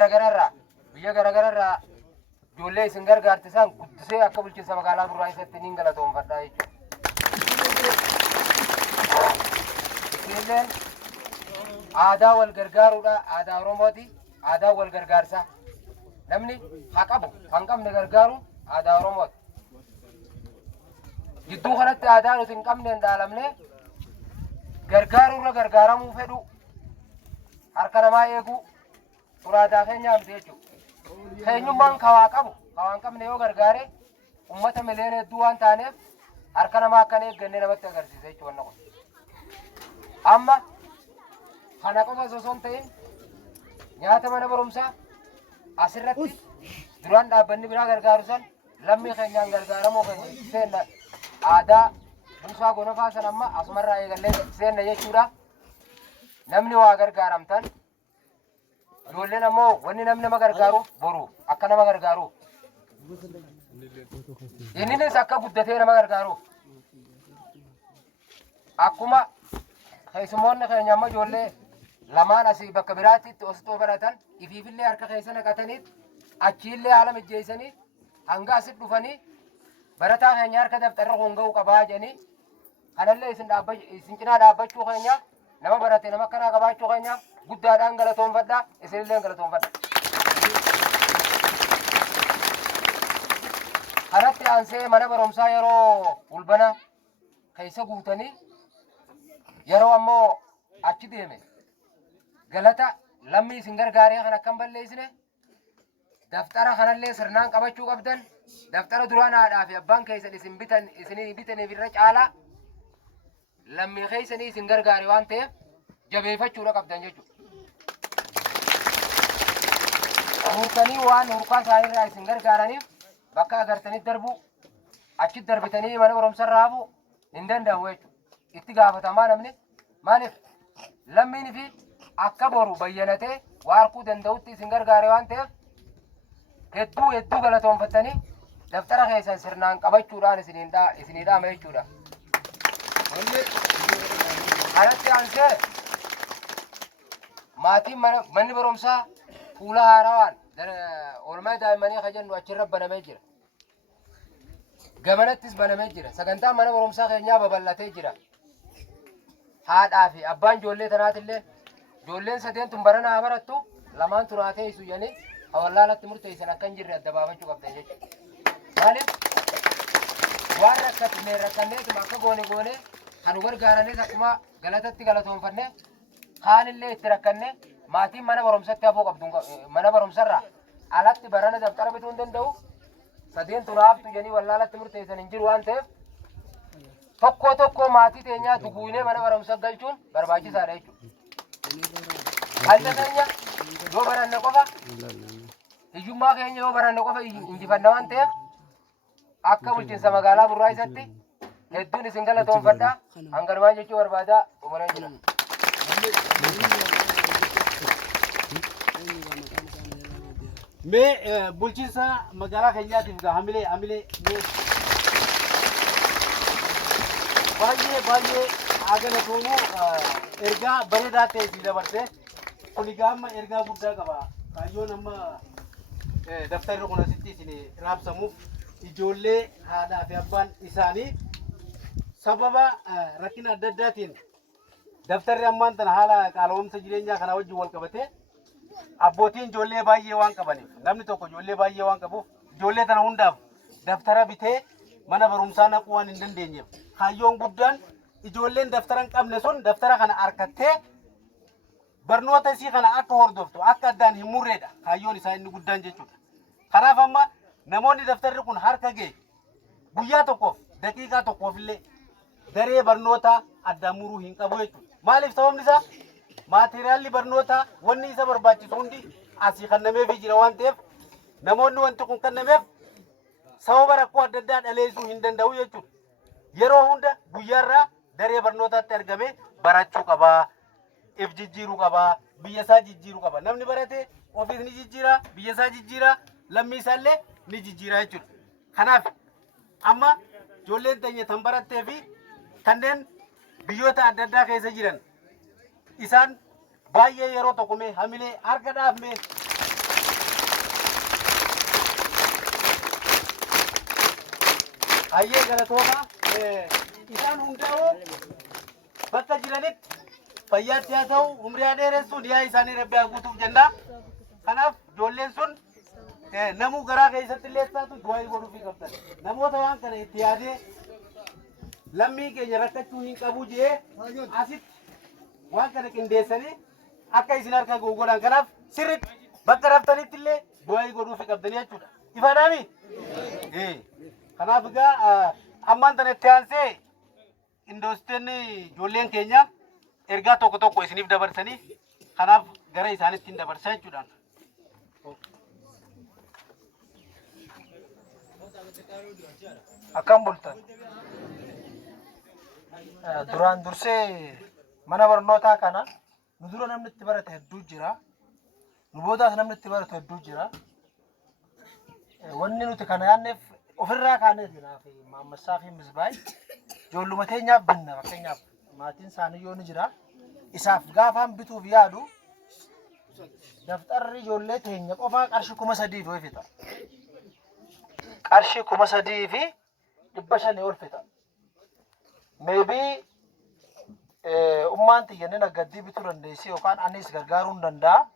Gargaarra biyya gargaarra ijoollee isin gargaartisan guddisee akka bulchiinsa magaalaa Burraa isatti niin galatoomfadhaa jechuudha. Isinilleen aadaa wal gargaaruudha, aadaa Oromooti, aadaa wal gargaarsaa. Namni haa qabu, kan qabne gargaaru aadaa Oromooti. Gidduu kanatti aadaa nuti hin qabne hin dhaalamne gargaaruurra gargaaramuu fedhu, harka namaa eeguu, suraadaa keenya hamte jechuudha. Keenyummaan kawaa qabu, kawaan qabne yoo gargaare ummata miliyoona hedduu waan taaneef harka namaa akkan eegganne namatti agarsiisa jechuudha. Amma kana qofa osoo hin ta'in nyaata mana barumsaa asirratti duraan dhaabbanni biraa gargaaru san lammii keenyaan gargaaramoo keenya seenna aadaa Buusaa Gonofaa san amma asumarraa eegallee seenna jechuudha. Namni waa gargaaramtan ijoolleen ammoo wanni namni nama gargaaru boru akka nama gargaaru. Inninis akka guddatee nama gargaaru. Akkuma keessummoonni keenya amma ijoollee lamaan asii bakka biraatti osoo baratan ifiifillee harka keessa naqatanii achiillee haala mijjeessanii hanga asitti dhufanii barataa keenya harka daftarra honga'uu qabaa jedhanii kanallee isin cinaa dhaabbachuu keenya nama barate nama akkanaa qabaachuu keenya guddaadhaan galatoomfadhaa isinillee galatoomfadha. Kanatti aansee mana barumsaa yeroo ulbana keessa guutanii yeroo ammoo achi deeme galata lammii isin gargaaree kan akkam balleessine daftara kanallee sirnaan qabachuu qabdan daftara duraan haadhaa fi abbaan keessan isinii bitaniif irra caalaa lammii keessanii isin gargaare waan ta'eef jabeeffachuudha qabdan jechuudha. Murtanii waan hurkaa isaaniirraa isin gargaaraniif bakka agartanitti darbu achitti darbitanii mana barumsarraa hafu hin danda'u jechuudha. Itti gaafatamaa namni maaliif lammiin fi akka boru bayyanatee waa harkuu danda'utti isin gargaare waan ta'eef hedduu galatoomfattanii daftara keessan sirnaan qabachuudhaan isinii dhaama jechuudha. Kanatti aansee maatiin manni barumsaa fuula haarawaan oolmaa daa'immanii kan jennu achirra banamee jira. Gamanattis banamee jira. Sagantaan mana barumsaa keenyaa babal'atee jira. Haadhaa fi abbaan ijoollee tanaatillee ijoolleen sadeen tun barana haa barattu lamaan turaatee isu jedhanii hawallaalatti murteessan akka hin jirre adda baafachuu qabdan jechuudha. Maaliif waan rakkanneetuma akka goone kan gargaaranis akkuma galatatti galatoonfanne kaanillee itti rakkanne maatiin mana barumsatti hafuu qabdu mana barumsarraa alatti barana daftara bituu hin danda'u sadeen turaaftu jedhanii wallaalatti murteessan hin jiru waan ta'eef tokko maatii teenyaa duguunee mana barumsa galchuun barbaachisaadha jechuudha. Haalli keenya yoo baranne qofa hiyyummaa keenya yoo baranne qofa injifanna waan ta'eef akka bulchiinsa magaalaa Burraa isatti hedduun isin galatoonfadhaa hanganumaan jechuu barbaadaa uummanaan jira. Mee bulchiinsa magaalaa keenyaatiif hamilee baay'ee galatoomuu ergaa bareedaa ta'e isin dabarsee kuni gaamma ergaa guddaa qaba. Kaayyoon amma daftarri kun asitti isin raabsamuuf ijoollee haadhaa fi abbaan isaanii sababa rakkina adda addaatiin daftarri ammaan tana haala qaala'umsa jireenyaa kana wajjin wal qabatee abbootiin ijoollee baay'ee waan qabaniif namni tokko ijoollee baay'ee waan qabuuf ijoollee tana hundaaf daftara bitee mana barumsaa naquu waan hin dandeenyeef kaayyoon guddaan ijoolleen daftara hin qabne sun daftara kana harkattee barnoota isii kana akka hordoftu akka addaan hin murreedha kaayyoon isaa inni guddaan jechuudha. Kanaaf amma namoonni daftarri kun harka ga'e guyyaa tokkoof daqiiqaa tokkoof illee daree barnoota addaan muruu hin qabu jechuudha. Maaliif sababni isaa maateriaalli barnoota wanni isa barbaachisu hundi asii kennameefii jira waan ta'eef namoonni wanti kun kennameef sababa rakkoo adda addaa dhaleessuu hin danda'u jechuudha. Yeroo hunda guyyaarraa daree barnootaatti argamee barachuu qabaa, if jijjiiruu qabaa, biyya isaa jijjiiruu qaba. Namni barate ofiis ni jijjiira, biyya isaa jijjiira, lammii isaallee ni jijjiira jechuudha. Kanaaf amma ijoolleen teenya tan barattee fi kanneen biyyoota adda addaa keessa jiran isaan baay'ee yeroo tokko mee hamilee harka dhaaf mee Ayyee galatooma isaan hundaa'uu bakka jiranitti fayyaatti haa ta'u umrii haa dheeressuun yaa isaanii rabbi haa guutuuf jenna. Kanaaf ijoolleen sun namuu garaa keessatti illee taatu du'aa godhuufii qabdan. Namoota waan kana itti yaadee lammii keenya rakkachuu hin qabu jee asitti waan kana qindeessanii akka isin harka godhan. Kanaaf sirriitti bakka raftanitti illee du'aa godhuufii qabdanii jechuudha. Ifaadhaami? Kanaaf egaa ammaan tana itti aansee indoostonni ijoolleen keenya ergaa tokko tokko isiniif dabarsanii kanaaf gara isaanitti dabarsaa jechuudha. Akkam bultan. Duraan dursee mana barnootaa kana nu dura namni itti barate hedduu jira. Nu boodaas namni itti barate hedduu jira. Wanni nuti kana yaanneef ofirraa kaanee jiraaf maammassaa fi misbaay ijoolluma teenyaaf binna fakkeenyaaf maatiin isaanii yoo ni jira. Isaaf gaafaan bituuf yaadu daftarri ijoollee teenya qofaa qarshii 3,000 yoo fita. Qarshii 3,000 fi 500 ol fita. Maybe ummaan xiyyanni naggaddii bituu dandeessi yookaan anis gargaaruu hin danda'a.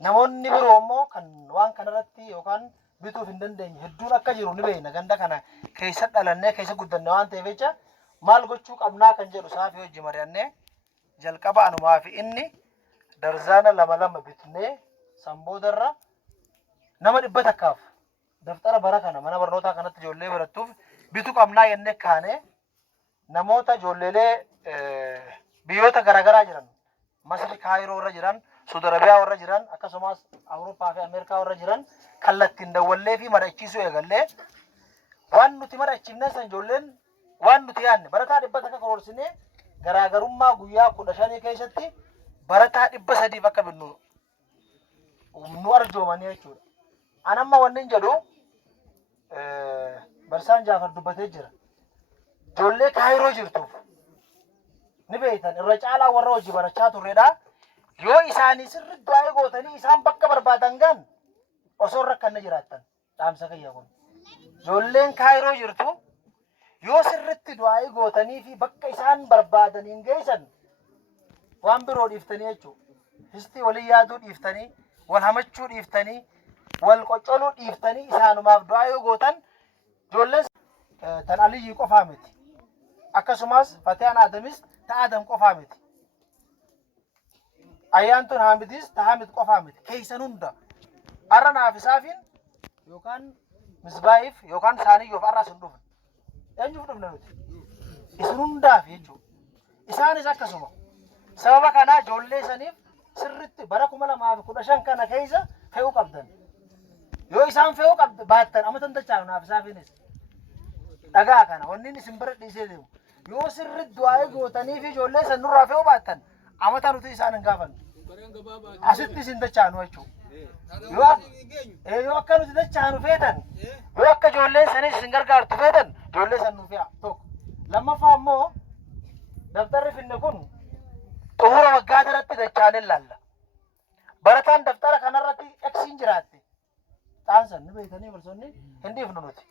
Namoonni biroo immoo kan waan kanarratti yookaan bituuf hin dandeenye hedduun akka jiru ni beekna. Ganda kana keessa dhalannee keessa guddanne waan ta'eef jecha maal gochuu qabnaa kan jedhu saafii hojii mari'annee jalqaba anumaa fi inni darzaana 2 bitnee samboodarra nama 100 daftara bara kana mana barnootaa kanatti ijoollee barattuuf bituu qabnaa jennee kaane namoota ijoolleelee biyyoota garaagaraa jiran Masri Kaayiroo warra jiran Saudi Arabiyaa warra jiran akkasumas Awurooppaa fi Ameerikaa warra jiran kallattiin dawwallee fi mari'achiisuu eegallee waan nuti mari'achiifne san ijoolleen waan nuti yaadne barataa 100 akka karoorsinee garaagarummaa guyyaa 15 keessatti barataa 300 akka binnu nu arjoomanii jechuudha. Anamma wanni jedhu Barsaan Jaafar dubbatee jira. Ijoollee Kaayiroo jirtuuf ni beektan irra caalaa warra hojii barachaa turredha. Yoo isaanii sirriitti du'aa gootanii isaan bakka barbaadan gan osoo rakkanne jiraattan dhaamsa kiyya kun. Ijoolleen Kaayiroo jirtu yoo sirriitti du'aa gootanii fi bakka isaan barbaadaniin geessan waan biroo dhiiftanii jechuudha. Histii walii yaaduu dhiiftanii, wal hamachuu dhiiftanii, wal qoccoluu dhiiftanii isaanumaaf du'aa yoo gootan ijoolleen tan Aliyyii qofaa miti. Akkasumas Fatiyaan Adamis ta Adam qofaa miti. Ayyaantuun Haamidis ta Haamid qofaa miti. Keessan hunda arra naaf isaafin yookaan misbaa'iif yookaan saaniyyoof arra sun dhufne. Eenyuuf dhufne nuti? Isin hundaaf jechuudha. Isaanis akkasuma. Sababa kanaa ijoollee saniif sirriitti bara 2015 kana keessa fe'uu qabdan. Yoo isaan fe'uu baattan amatan dachaa naaf isaafinis. Dhagaa kana wanni isin bira dhiisee deemu. Yoo sirriitti du'aa gootanii fi ijoollee san nurraa fe'uu baattan amata nuti isaan hin gaafannu. Asitti isin dachaanu jechuudha. Yoo akka nuti dachaanu feetan, yoo akka ijoolleen sanis isin gargaartu feetan, ijoollee san nuuf yaa tokko. Lammaffaa immoo daftarri finne kun xumura waggaa irratti dachaanee laalla. Barataan daftara kanarratti eksiin jiraatte. Xaansan ni beekanii barsoonni hin dhiifnu nuti.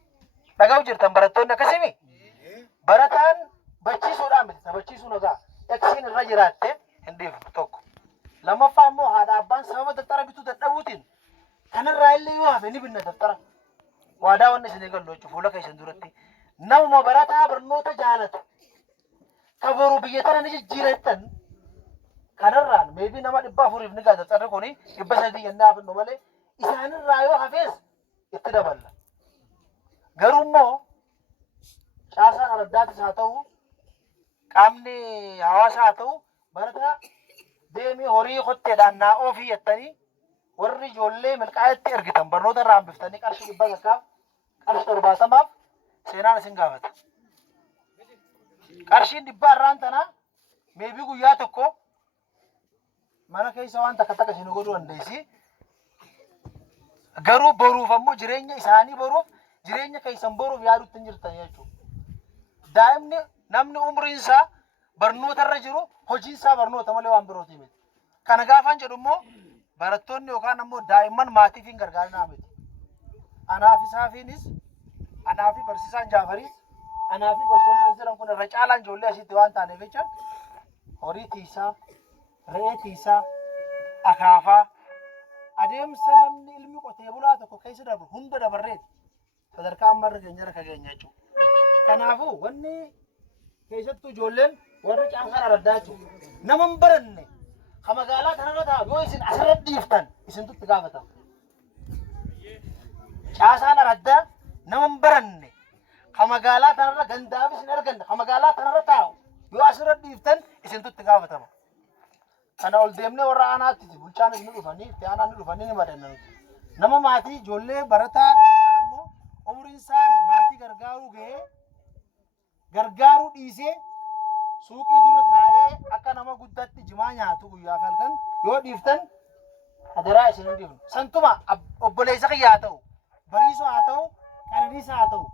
Dhagahu jirtan barattoonni akkasimi. Barataan bachiisuudhaan miti taphachiisuu nagaa. Eksiin irra jiraatte hin dhiifnu tokko. Lammaffaa immoo haadha abbaan sababa daftara bituu dadhabuutiin kanarraa illee yoo hafe ni binna daftara. Waadaa wanni isin eegallu jechuudha fuula keessan duratti. Namuma barataa barnoota jaalatu. Kabaruu biyya tana ni jijjiirattan. Kanarraan meebii nama 400 ni gaasa daftara kuni 300 jennee hafinnu malee isaanirraa yoo hafees itti daballa. Garuu immoo caasaan aradaatis haa ta'u qaamni hawaasaa haa ta'u barataa deemee horii kotteedhaan naa ofii jettanii warri ijoollee milkaa'etti ergitan barnoota irraa hambiftanii qarshii 100 qarshii 70 seenaan isin gaafata. Qarshiin 100 irraan tanaa meebii guyyaa tokko mana keessa waan takka isin godhuu dandeessi. Garuu boruuf ammoo jireenya isaanii boruuf jireenya keessan boruuf yaaduutti hin jirtan jechuudha. Daa'imni namni umriin isaa barnoota irra jiru hojiin isaa barnoota malee waan birooti miti. Kana gaafan jedhu immoo barattoonni yookaan ammoo daa'imman maatiif hin gargaarinaa miti. Anaaf isaafiinis anaa fi barsiisaan Jaafaris Anaa fi barsoonni as jiran kun irra caalaan ijoollee asitti waan taaneef jecha horii tiisaa, re'ee tiisaa, akaafaa adeemsa namni ilmi qotee bulaa tokko keessa darbu hunda dabarreeti sadarkaa amma irra keenya irra keenya jechuudha. Kanaafuu wanni keessattuu ijoolleen warri caasaan araddaa jechuudha. Nama hin baranne ka magaalaa kanarra taa'u yoo isin asirratti dhiiftan isintu itti gaafatama. Caasaan araddaa nama hin baranne ka magaalaa kanarra gandaaf isin arganna ka magaalaa kanarra taa'u yoo asirratti dhiiftan isintu itti gaafatama. Kana ol deemnee warra aanaatti bulchaanis ni dhufanii itti aanaan ni dhufanii ni madanna nuti. Nama maatii ijoollee barataa yookaan ammoo umriin isaa maatii gargaaruu ga'ee gargaaruu dhiisee suuqii dura taa'ee akka nama guddaatti jimaa nyaatu guyyaa halkan yoo dhiiftan adaraa isin hin dhiifnu. Santuma obboleessa kiyyaa haa ta'u, bariisoo haa ta'u, qananiisa haa ta'u.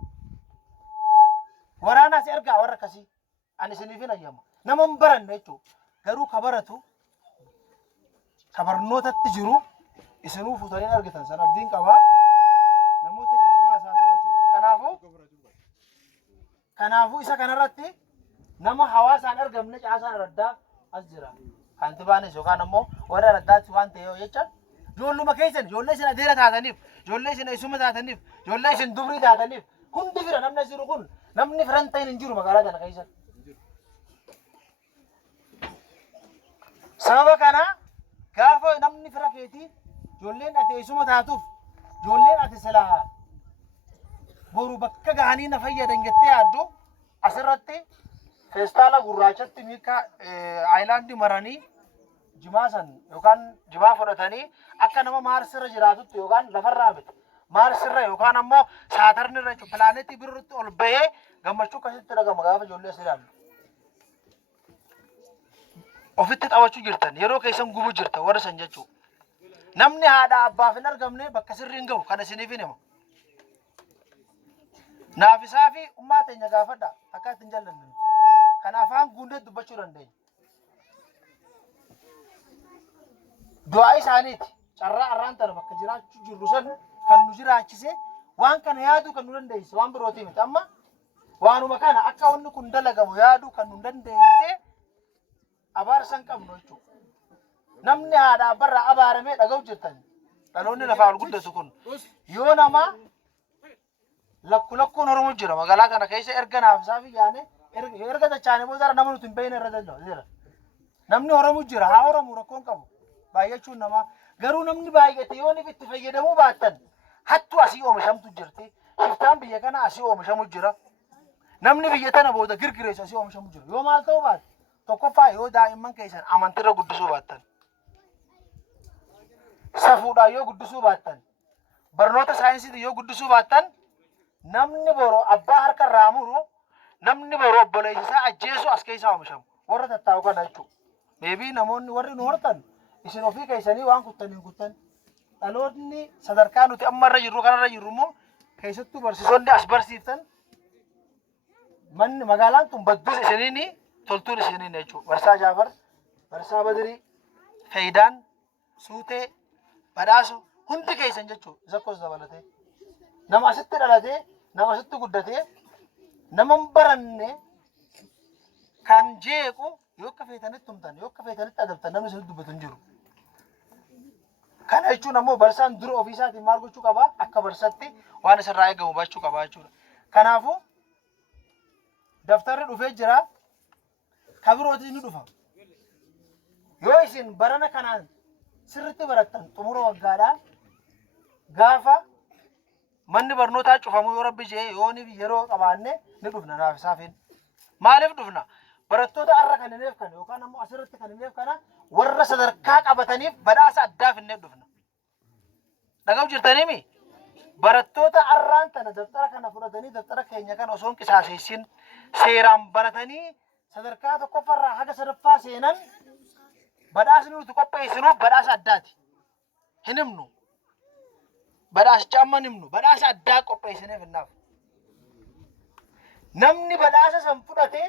Waraanaas ergaa warra akkasii ani isiniif hin ayyama. Nama hin baranne jechuudha. Garuu ka baratu ka barnootatti jiru isinuu fuutanii argitan san abdiin qabaa. Namoota ciccimaa isaa ta'u jechuudha. Kanaafuu isa kanarratti nama hawaasaan argamne caasaan araddaa as jira. Kantibaanis yookaan ammoo warra araddaatti waan ta'e jecha ijoolluma keessan ijoollee isin adeera taataniif, ijoollee isin eessuma taataniif, ijoollee isin dubrii taataniif hundi fira namni jiru kun namni firan ta'in hin jiru magaalaa kana keessa. Sababa kana gaafa namni fira keetii ijoolleen ati eessuma taatuuf ijoolleen ati silaa boru bakka gahanii na fayyadan jettee yaaddu asirratti feestaala gurraachatti miika aayilaandii maranii jimaa san yookaan jimaa fudhatanii akka nama maarsirra jiraatutti yookaan lafarraa bite maarsirra yookaan ammoo saatarnirra pilaanetii birootti ol bahee gammachuu akkasitti dhagama gaafa ijoollee as ilaallu. Ofitti xawachuu jirtan yeroo keessan gubuu jirtan warra san jechuudha. Namni haadha abbaaf hin argamne bakka sirrii hin gahu kan isiniif hin himu. Naafisaa fi ummaa teenya gaafadha akka ittiin jallannu. Kan afaan guundee dubbachuu dandeenya. Du'aa isaaniiti carraa arraan tana bakka jiraachuu jirru san kan nu jiraachise waan kana yaaduu kan nu dandeessise waan birootii miti. Amma waanuma kana akka wanni kun dalagamu yaaduu kan nu dandeessise abaarsan qabnu jechuudha. Namni haadha abbarraa abaaramee dhaga'u jirtan dhaloonni lafaa ol guddatu kun yoo nama lakkuun Oromoo jira magaalaa kana keessa erga naafisaa fi yaane erga dachaane booda nama nuti hin beekne irra jira. Namni Oromoo jira haa Oromoo rakkoon qabu baay'achuun namaa garuu namni baay'ate yoo itti fayyadamuu baattan hattuu asii oomishamtu jirti. Shiftaan biyya kana asii oomishamu jira. Namni biyya tana booda girgireessu asii oomishamu jira. Yoo maal ta'uu baate tokkoffaa yoo daa'imman keessan amantiirra guddisuu baattan safuudhaan yoo guddisuu baattan barnoota saayinsiitiin yoo guddisuu baattan namni boroo abbaa harka irraa muru namni boroo obboleessisaa ajjeesu as keessaa oomishamu warra tattaa'u kana jechuudha. Meebii namoonni warri nu hortan isin ofii keessanii waan kuttaniin kuttan dhaloonni sadarkaa nuti amma irra jirru kanarra jirru immoo keessattuu barsiisonni as barsiiftan manni magaalaan tun baddus isiniini toltuun isiniin jechuudha. Barsaa Jaafar, Barsaa Badirii, Faayidaan, Suutee, Badhaasu hundi keessan jechuudha. Zakkoos dabalatee nama asitti dhalatee nama asitti guddatee nama hin baranne kan jeequ yoo akka feetanitti tumtan yoo akka feetanitti adabtan namni isinitti dubbatu hin jiru. Kana jechuun ammoo barsaan dura ofiisaatiin maal gochuu qaba akka barsatti waan isarraa eegamu hubachuu qaba jechuudha. Kanaafuu daftarri dhufee jira kabirootiin ni dhufa. Yoo isin barana kanaan sirriitti barattan xumura waggaadhaa gaafa manni barnootaa cufamu yoo rabbi jee yooni yeroo qabaanne ni dhufna naafisaafin. Maaliif dhufna? Barattoota arra kan hineef kana yookaan ammoo asirratti kan hineef kana warra sadarkaa qabataniif badhaasa addaaf hinnee dhufna. Dhaga'u jirtaniimi? Barattoota arraan tana daftara kana fudhatanii daftara keenya kana osoo hin qisaaseessin seeraan baratanii sadarkaa tokkoffarraa haga sadaffaa seenan badhaasni nuti qopheessinuuf badhaasa addaati. Hin himnu. Badhaasicha amma hin himnu. Badhaasa addaa qopheessineef hinnaaf. Namni badhaasa san fudhatee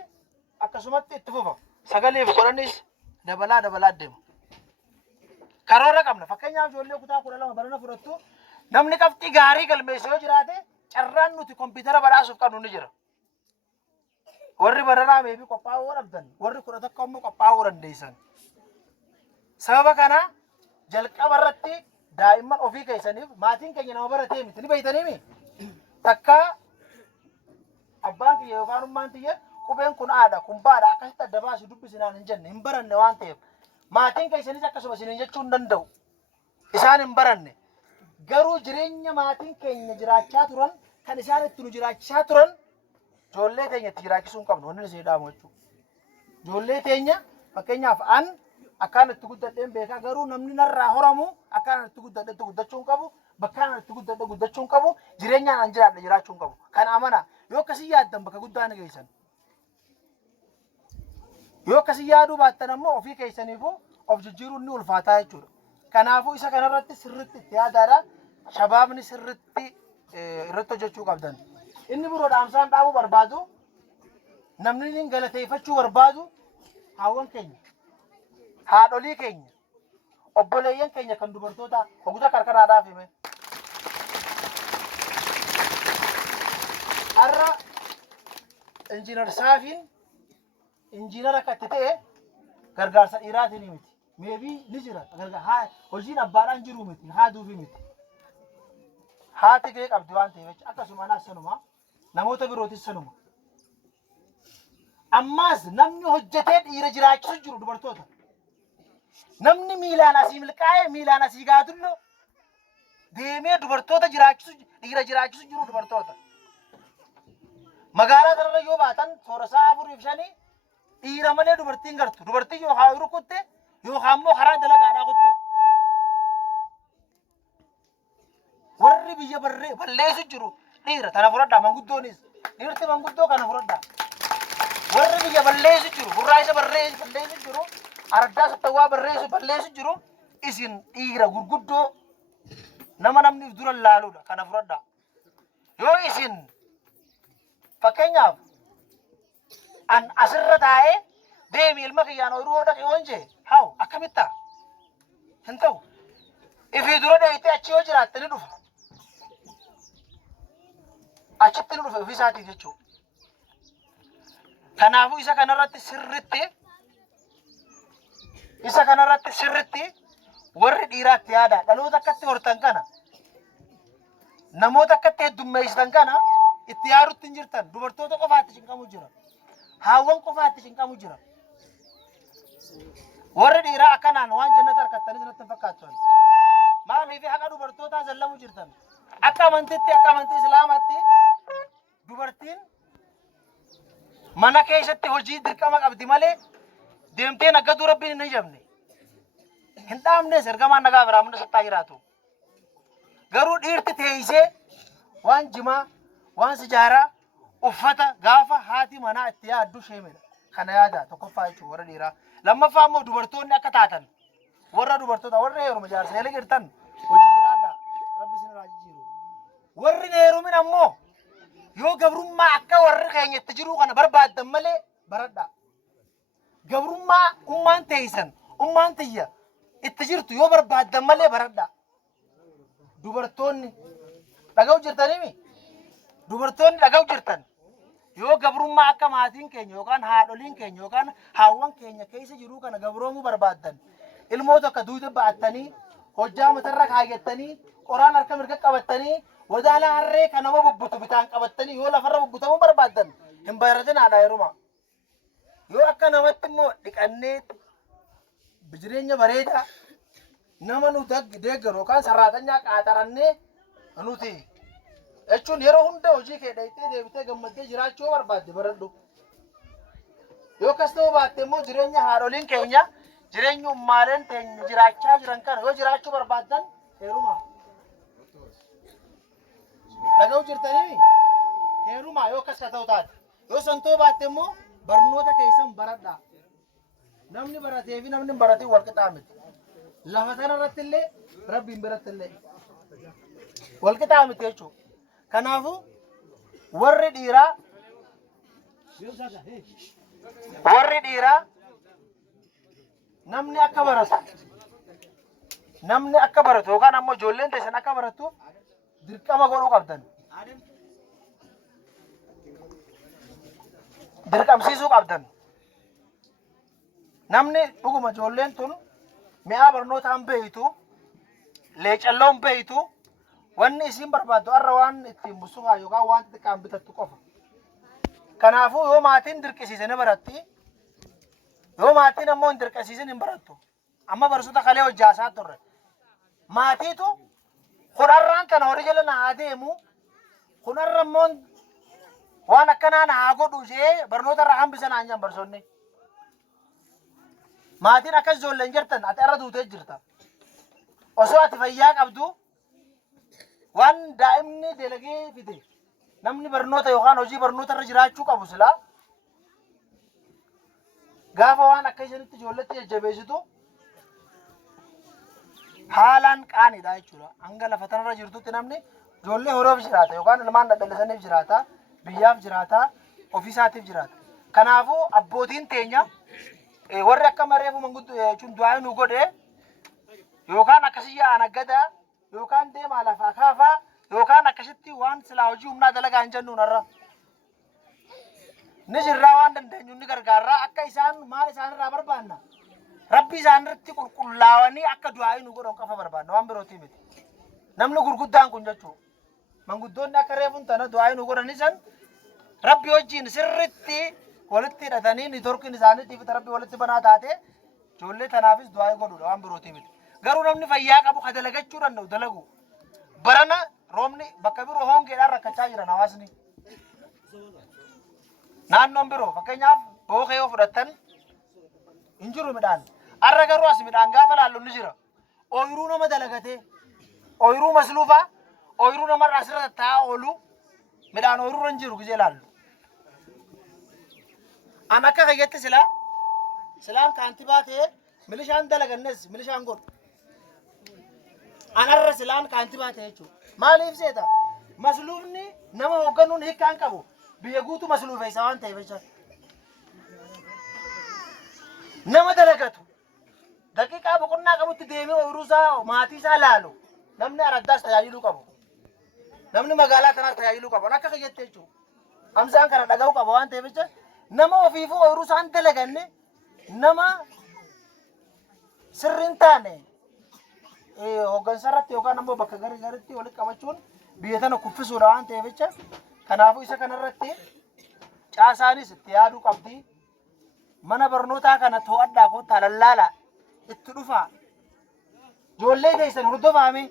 akkasumatti itti fufa. Sagaleef godhanis dabalaa deema. Karoora qabna. Fakkeenyaaf ijoollee kutaa 12 barana fudhattu namni qabxii gaarii galmeesse yoo jiraate carraan nuti kompiitara badhaasuuf qabnu ni jira. warri bararaa meebii qophaa'uu dhabdan warri 11 immoo qophaa'uu dandeessan. Sababa kana jalqaba irratti daa'imman ofii keessaniif maatiin keenya nama baratee miti ni beeytaniimi. Takka abbaan kiyya yookaan ummaan kiyya qubeen kun aada kun baadha akkasitti adda baasuu dubbisinaan hin jenne hin baranne waan ta'eef maatiin keessanis akkasuma isiniin jechuu hin danda'u. Isaan hin baranne garuu jireenya maatiin keenya jiraachaa turan kan isaan itti nu jiraachaa turan ijoollee teenya itti jiraachisuu hin qabnu wanni isin jedhamu jechuudha. Ijoollee teenya fakkeenyaaf akkaan itti guddadheen beekaa garuu namni narraa horamu akkaan itti guddadhe guddachuu hin qabu bakkaan itti guddadhe guddachuu hin qabu jireenyaan an jiraadhe jiraachuu hin qabu. Kan amana yoo akkasii yaaddan bakka guddaa ni geessan. Yoo akkasii yaaduu baattan ammoo ofii keessaniifuu of jijjiiruun ni ulfaataa jechuudha. Kanaafuu isa kanarratti sirriitti itti yaadaadha. Shabaabni sirriitti irratti hojjechuu qabdan. Inni biroo dhaamsaan dhaabuu barbaadu namni inni galateeffachuu barbaadu haawwan keenya haadholii keenya obboleeyyan keenya kan dubartoota oguta qarqaraadhaaf hime. Har'a injiinar Saafiin injiinara akka itti ta'e gargaarsa dhiiraatiin miti. Meebii ni jira hojiin abbaadhaan jiru miti haaduufi miti. Haati gahee qabdi waan ta'eef akkasuma anaas sanuma namoota birootis sanuma. Ammaas namni hojjetee dhiira jiraachisu jiru dubartoota. Namni miilaan asii milkaa'ee miilaan asii gaadullo deemee dubartoota jiraachisu dhiira jiraachisu jiru dubartoota. Magaalaa kanarra yoo baatan soorasaa 4 fi 5 dhiira malee dubartiin gartu. Dubartiin yookaan rukutte yookaan immoo karaa dalagaadhaa kutte. Warri biyya balleessu jiru dhiira tana fudhadhaa manguddoonis dhiirti manguddoo kana fudhadhaa. Warri biyya balleessu jiru gurraayisa balleessu jiru ardaa sattawwaa balleessu jiru isin dhiira gurguddoo nama namni dura laaluudha kana fudhadhaa. Yoo isin fakkeenyaaf an asirra taa'ee deemi ilma kiyyaan ooyiruu dhaqe oonjee haa akkamitta hin ta'u ifii dura dheeyitee achi yoo jiraatte ni dhufa. Achitti ni dhufa ofii isaatiif jechuudha. Kanaafuu isa kanarratti sirriitti warri dhiiraatti yaada dhaloota akkatti hortan kana namoota akkatti heddummeessitan kana itti yaadutti hin jirtan dubartoota qofaatti cinqamu jira. Haawwan qofaatti cinqamu jira. Warri dhiiraa akkanaan waan jannata harkattanii sanatti hin fakkaattan. Maaliif haqa dubartootaa zallamu jirtan? Akka amantii islaamaatti dubartiin mana keessatti hojii dirqama qabdi malee deemtee naggaduu rabbiin hin jabne. Hin dhaamnes ergamaan nagaa biraa hunda sattaa jiraatu. Garuu dhiirti teessee waan jimaa, waan sijaaraa, uffata gaafa haati manaa itti yaaddu sheemedha. Kana yaada tokkoffaa jechuudha warra dhiiraa. Lammaffaa immoo dubartoonni akka taatan warra dubartoota warra heeruma jaarsa eela jirtan hojii jiraadha. Rabbi isin irraa jijjiiru. Warri heerumin ammoo yoo gabrummaa akka warri keenya itti jiru kana barbaaddan malee baradhaa. Gabrummaa ummaan teessan ummaan tiyya itti jirtu yoo barbaaddan malee baradhaa. Dubartoonni dhaga'u jirtaniimi? Dubartoonni dhaga'u jirtan yoo gabrummaa akka maatiin keenya yookaan haadholiin keenya yookaan haawwan keenya keessa jiru kana gabroomuu barbaaddan ilmoota akka duuda ba'attanii hojjaa matarra kaayyattanii qoraan harka mirga qabattanii wadaala harree kan nama bubbutu bitaan qabattanii yoo lafarra bubbutamuu barbaaddan hin baratinaadha yeruma. Yoo akka namatti immoo dhiqannee jireenya bareedaa nama nu deeggaru yookaan sarraatanyaa qaaxarannee nuti jechuun yeroo hunda hojii kee dhayitee deebitee gammaddee jiraachuu barbaadde baradhu. Yoo akkas ta'uu baatte immoo jireenya haadholiin keenya jireenya ummaaleen teenya jiraachaa jiran kana yoo jiraachuu barbaaddan heeruma. Dhaga'u jirtanii heeruma yoo akkas ta'u taate yoo san ta'uu baatte immoo barnoota keessan baradhaa. Namni baratee fi namni baratiin wal qixaa miti. Lafa kanarratti illee rabbiin biratti illee wal qixaa miti jechuudha. Kanaafuu warri dhiiraa namni akka baratu yookaan ammoo ijoolleen teessan akka baratu dirqama godhuu qabdan. dirqamsiisuu qabdan. Namni dhuguma ijoolleen tun mi'a barnootaan beeytu, leecalloon beeytu, wanni isiin barbaaddu har'a waan ittiin busufaa yookaan waan xixiqqaan bitattu qofa. Kanaafuu yoo maatiin dirqisiise ni baratti, yoo maatiin ammoo hin dirqisiisin hin barattu. Amma barsiisota kalee hojjaasaa turre. Maatiitu kunarraan kana horii jala na haa deemu, kunarra immoo waan akkanaa na haa godhu ishee barnoota irraa hambisan haa nyan barsoonni. Maatiin akkas ijoolleen jirtan ati irra duutee jirta. Osoo ati fayyaa qabdu waan daa'imni dalagee fide namni barnoota yookaan hojii barnoota irra jiraachuu qabu silaa gaafa waan akka isinitti ijoolletti jajjabeessitu haalaan qaaniidha jechuudha. Hanga lafa tanarra jirtutti namni ijoollee horoof jiraata yookaan ilmaan dadhabsiisaniif jiraata, biyyaaf jiraata, ofiisaatiif jiraata. Kanaafuu abbootiin teenya warri akka mareefu manguddoo jechuun du'aa nu godhe yookaan akkasii yaa'an aggadaa yookaan deemaa lafaa kaafaa yookaan akkasitti waan silaa hojii humnaa dalagaa hin jennuun har'a. Ni jirraa waan dandeenyu ni gargaarraa akka isaan maal isaanirraa barbaanna. Rabbi isaanirratti qulqullaa'anii akka du'aa nu godhan qofa barbaanna waan birootii miti. Namni gurguddaan kun jechuudha. Manguddoonni akka reefuun tana du'aa nu godhan isan Rabbi wajjin sirriitti walitti hidhatanii ni torkiin isaaniitiif Rabbi walitti banaa taate ijoollee tanaafis du'aa godhuudha waan birootii miti. Garuu namni fayyaa qabu ka dalagachuu danda'u dalagu. Barana roobni bakka biroo hongeedhaan rakkachaa jiran hawaasni. Naannoon biroo fakkeenyaaf bookee yoo fudhattan hin jiru midhaan. Har'a garuu as midhaan gaafa laallu ni jira. Ooyiruu nama dalagatee, ooyiruu masluufaa, ooyiruu namarraa asirra taa'aa oolu midhaan ooyiruu hin jiru gizee laallu. An akka fayyatti silaan kaantibaa ta'ee milishaan dalagannes milishaan godhu. Anarra silaan kaantibaa ta'e jechuudha. Maaliif seeta? Masluufni nama hoogganuun hiikkaan qabu. Biyya guutuu masluufa isaa waan ta'eef jecha. Nama dalagatu. Daqiiqaa boqonnaa qabutti deemee ooyiruu isaa maatii isaa laalu. Namni araddaas tajaajiluu qabu. Namni magaalaa kanaas tajaajiluu qabu. Akka fayyatti jechuudha. Hamsaan kana dhaga'uu qaba waan ta'eef jecha. Nama ofiifuu ooyiruu isaan dalaganne nama sirriin taane hooggansa irratti yookaan ammoo bakka garii gariitti walitti qabachuun biyya tana kuffisuudha waan ta'eef jecha. Kanaafuu isa kanarratti caasaanis itti yaaduu qabdi. Mana barnootaa kana to'adhaa kottaa lallaalaa itti dhufaa. Ijoollee keessan hordofaame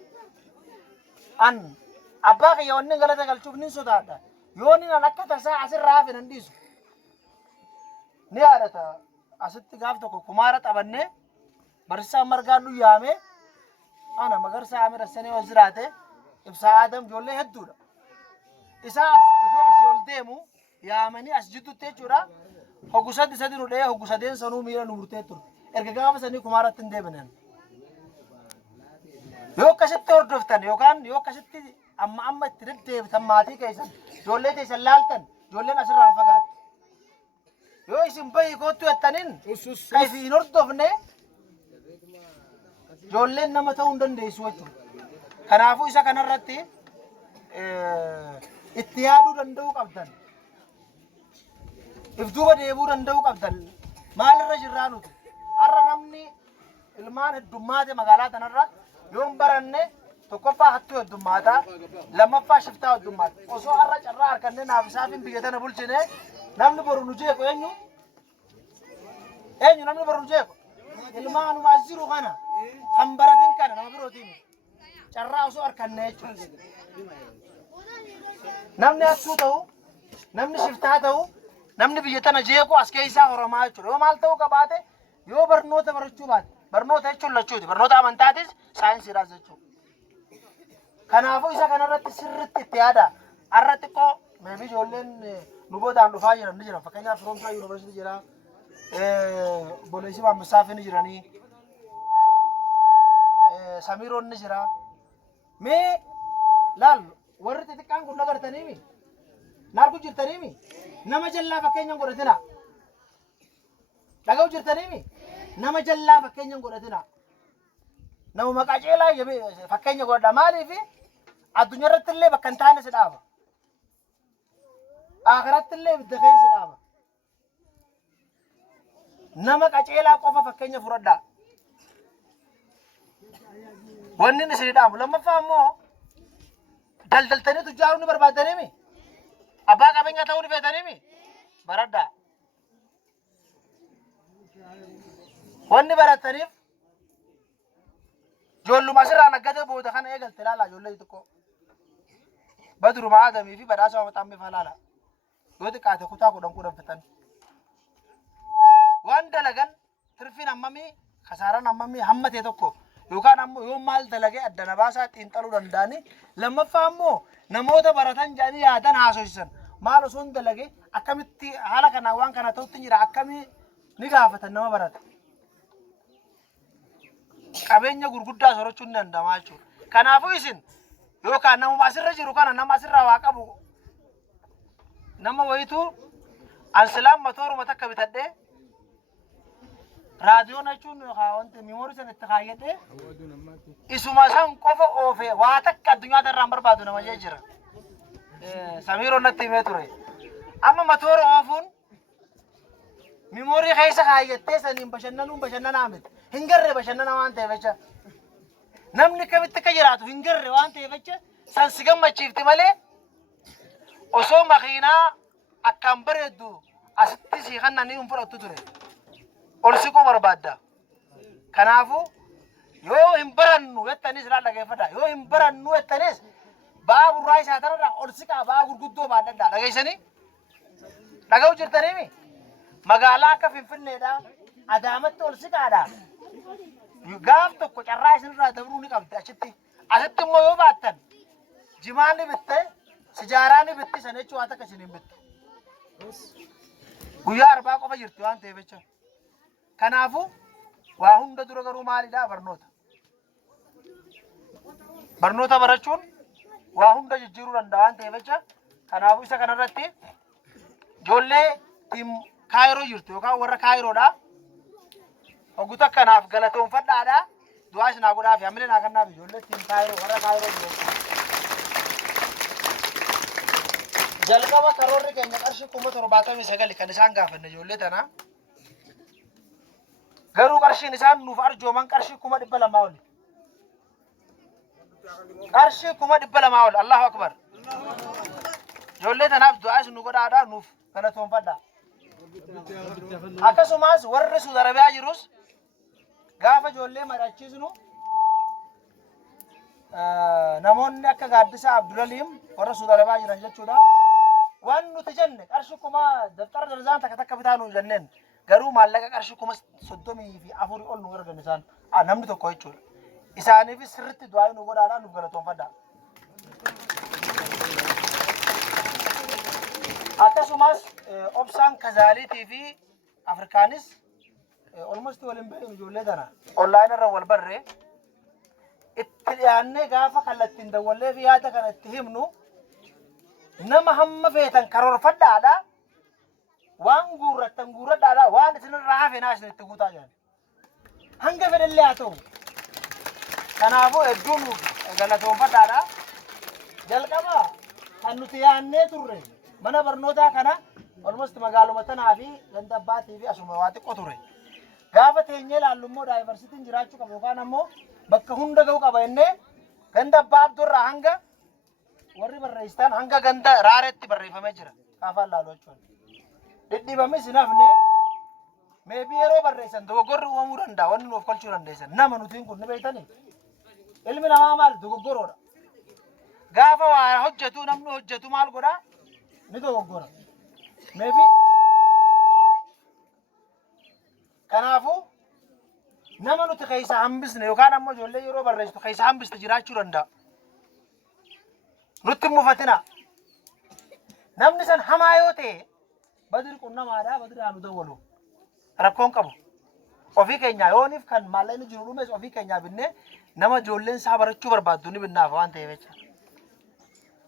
an abbaa kiyya wanni galata galchuuf nin sodaadha. Yoo nin an akka tasaa asirraa hafe nan dhiisu. Ni yaadata asitti gaaf tokko kumaara taphannee barsiisaan margaan nu yaame ana magarsaa amira sanii ol jiraate ibsaa Adam ijoollee hedduudha. Isaa asii ol deemu yaamanii as jidduutti jechuudha. Hoggu sadi nu dhee hoggu sadeen sanuu miira nu murtee ture. Erga gaafa sanii kumaaratti hin deebinan. Yoo akkasitti hordoftan yookaan yoo akkasitti amma itti deddeebitan maatii keessan ijoollee keessan laaltan ijoolleen asirraa hin fagaatu. Yoo isin bahii kootu jettaniin kan isin hin hordofne ijoolleen nama ta'uu hin dandeessu jechuudha. Kanaafuu isa kanarratti itti yaaduu danda'uu qabdan. Ifduuba deebuu danda'uu qabdan. Maalirra jirraa nuti? Har'a namni ilmaan heddummaate magaalaa kanarra yoo hin baranne tokkoffaa hattuu heddummaata, lammaffaa shiftaa heddummaata. Osoo har'a carraa harkannee naaf isaafin biyya tana bulchine namni boru nu jeequ eenyu? Eenyu namni boru nu jeequ? Ilmaanuma as jiru kana kan baratin kana nama birootiin carraa osoo harkannee jechuudha. Namni hattuu ta'u, namni shiftaa ta'u, namni biyya tana jeequ as keessaa horomaa jechuudha. Yoo maal ta'uu qabaate yoo barnoota barachuu baate barnoota jechuun lachuuti. Barnoota amantaatis saayinsiidhaas jechuudha. Kanaafuu isa kanarratti sirriitti itti yaada. Har'a xiqqoo meebii ijoolleen nu boodaan dhufaa jiran ni jiran. Fakkeenyaaf Firoomsaa Yuunivarsiitii jira. Boleesii Maammissaafii ni jiranii. Samiiroon ni jira. Mee laallu warri xixiqqaan kun nagartaniimi? Naargu jirtaniimi? Nama jallaa fakkeenyaan godhatina. Dhaga'u jirtaniimi? Nama jallaa fakkeenyaan godhatina. Nama maqaa ceelaa fakkeenya godha maaliifi addunyaa irratti illee bakka hin taane si dhaaba. Akhiratti illee ibidda keessa si dhaaba. nama qaceelaa qofa fakkeenya fudhadhaa. Wanni ni siidhaamu lammaffaa immoo daldaltanii tujjaaruu ni barbaadaniimi. Abbaa qabeenya ta'uu ni feetaniimi. Baradhaa. Wanni barataniif ijoolluma asirraa naggatee booda kana eegalte ilaala ijoollee xiqqoo. Baduruma Aadamii fi badhaasa Maxammee fa'aa ilaala. Yoo xiqqaate kutaa 10 fixan. Waan dalagan tirfiin hammamii kasaaraan hammamii hammatee tokko yookaan ammoo yoo maal dalagee adda na baasaa xiinxaluu danda'anii lammaffaa ammoo namoota baratan jedhanii yaadan haasofsiisan maal osoo hin dalagee akkamitti haala kanaan waan kana ta'utti jira akkamii ni gaafatan nama barata. Qabeenya gurguddaa sorachuun ni danda'ama jechuudha. Kanaafuu isin yookaan namuma asirra jiru kana nama asirraa waa qabu nama wayituu ansilaan matooruma takka bitadhee raadiyoon jechuun wanti miimoorii sana itti kaayyadhee isuma san qofa oofee waa takka addunyaa irraa barbaadu nama jira. Samiiroo natti himee ture. Amma matoora oofuun miimoorii keessa kaayyattee saniin bashannanaa miti. Hin garre bashannana waan ta'eef jecha. Namni kamitti akka jiraatu hin garre waan ta'eef jecha san si gammachiifti malee osoo makiinaa akkaan bareeddu asitti si kannanii hin fudhattu ture. Ol siquu barbaadda. Kanaafuu yoo hin barannu jettanis irraa dhageeffadha. Yoo hin barannu jettanis ba'aa burraa isaa tanarraa ol siqaa ba'aa gurguddoo baadhadhaa dhageessanii dhaga'u jirtaniimi magaalaa akka Finfinneedhaa Adaamatti ol siqaadhaa. Gaaf tokko carraa isinirraa dabruu ni qabdi achitti. Asitti immoo yoo baattan jimaan ni bitte sijaaraa ni bitti sana jechuun waan takka isin hin bittu. Guyyaa arbaa qofa jirti waan ta'eef jecha. Kanaafuu waa hunda dura garuu maalidhaa barnoota. Barnoota barachuun waa hunda jijjiiruu danda'a waan ta'eef jecha. Kanaafuu isa kanarratti ijoollee Kaayiroo jirtu yookaan warra Kaayiroodhaa. Oguuta kanaaf galatoonfadhaadha. Du'aa isinaa godhaaf hammilee naa kannaaf ijoollee Kaayiroo warra Kaayiroo jiru. Jalqaba karoorri keenya qarshii 79 kan isaan gaafanne ijoollee tanaa. Garuu qarshiin isaan nuuf arjooman qarshii 200 oli. Qarshii 200 oli. Allahu akbar. Ijoollee tanaaf du'aa isin nu godhaadha nuuf galatoonfadhaa. Akkasumas warri Suudi Arabiyaa jirus gaafa ijoollee mari'achiisnu namoonni akka Gaaddisa Abdulaliim warra Suudi Arabiyaa jiran jechuudha. Waan nuti jenne qarshii daftara darzaan takka bitaa nu jenneen garuu maallaqa qarshii 34 ol nu ergan isaan namni tokko jechuudha. Isaaniifis sirriitti du'aa nu godhaadhaan nuuf galatoonfadhaa. Akkasumas obsaan Kazaaliitii fi Afrikaanis almost waliin beeknu ijoollee tana online irra wal barree itti dhiyaannee gaafa kallattiin dawwallee fi yaada kana itti himnu nama hamma feetan karoorfadhaadha. Waan guurrattan guurradhaadha. Waan isinirraa hafe naa isin itti guutaa jiran. Hanga fedhallee haa ta'u. Kanaafuu hedduun galatoonfadhaadha. Jalqaba kan nuti yaannee turre mana barnootaa kana almost magaaluma tanaa fi ganda abbaatii fi asuma waa xiqqoo ture. Gaafa teenyee ilaallu immoo daayivarsiitiin jiraachuu qaba yookaan ammoo bakka hunda ga'uu qaba jennee ganda abbaa abdurraa hanga warri barreessitan hanga ganda raareetti barreeffamee jira. Kaafaan laalu jechuudha. Dhidhiibamis hin hafne meebii yeroo barreessan dogoggorri uumamuu danda'a wanni nuuf kolchuu dandeessan. Nama nutiin kun ni beektanii ilmi namaa maal dogoggoroodha. Gaafa waa hojjetu namni hojjetu maal godhaa ni dogoggora. Meebii kanaafuu nama nuti keessa hambisne yookaan ammoo ijoollee yeroo barreessitu keessa hambiste jiraachuu danda'a. Nutti mufatina. Namni san hamaa yoo ta'e badri qunnamaadhaa badri nu dawwalu. Rakkoon qabu. Ofii keenyaa yooniif kan maallaqni jiru dhumes ofii keenyaa binnee nama ijoolleen isaa barachuu barbaaddu ni binnaaf waan ta'eef jecha.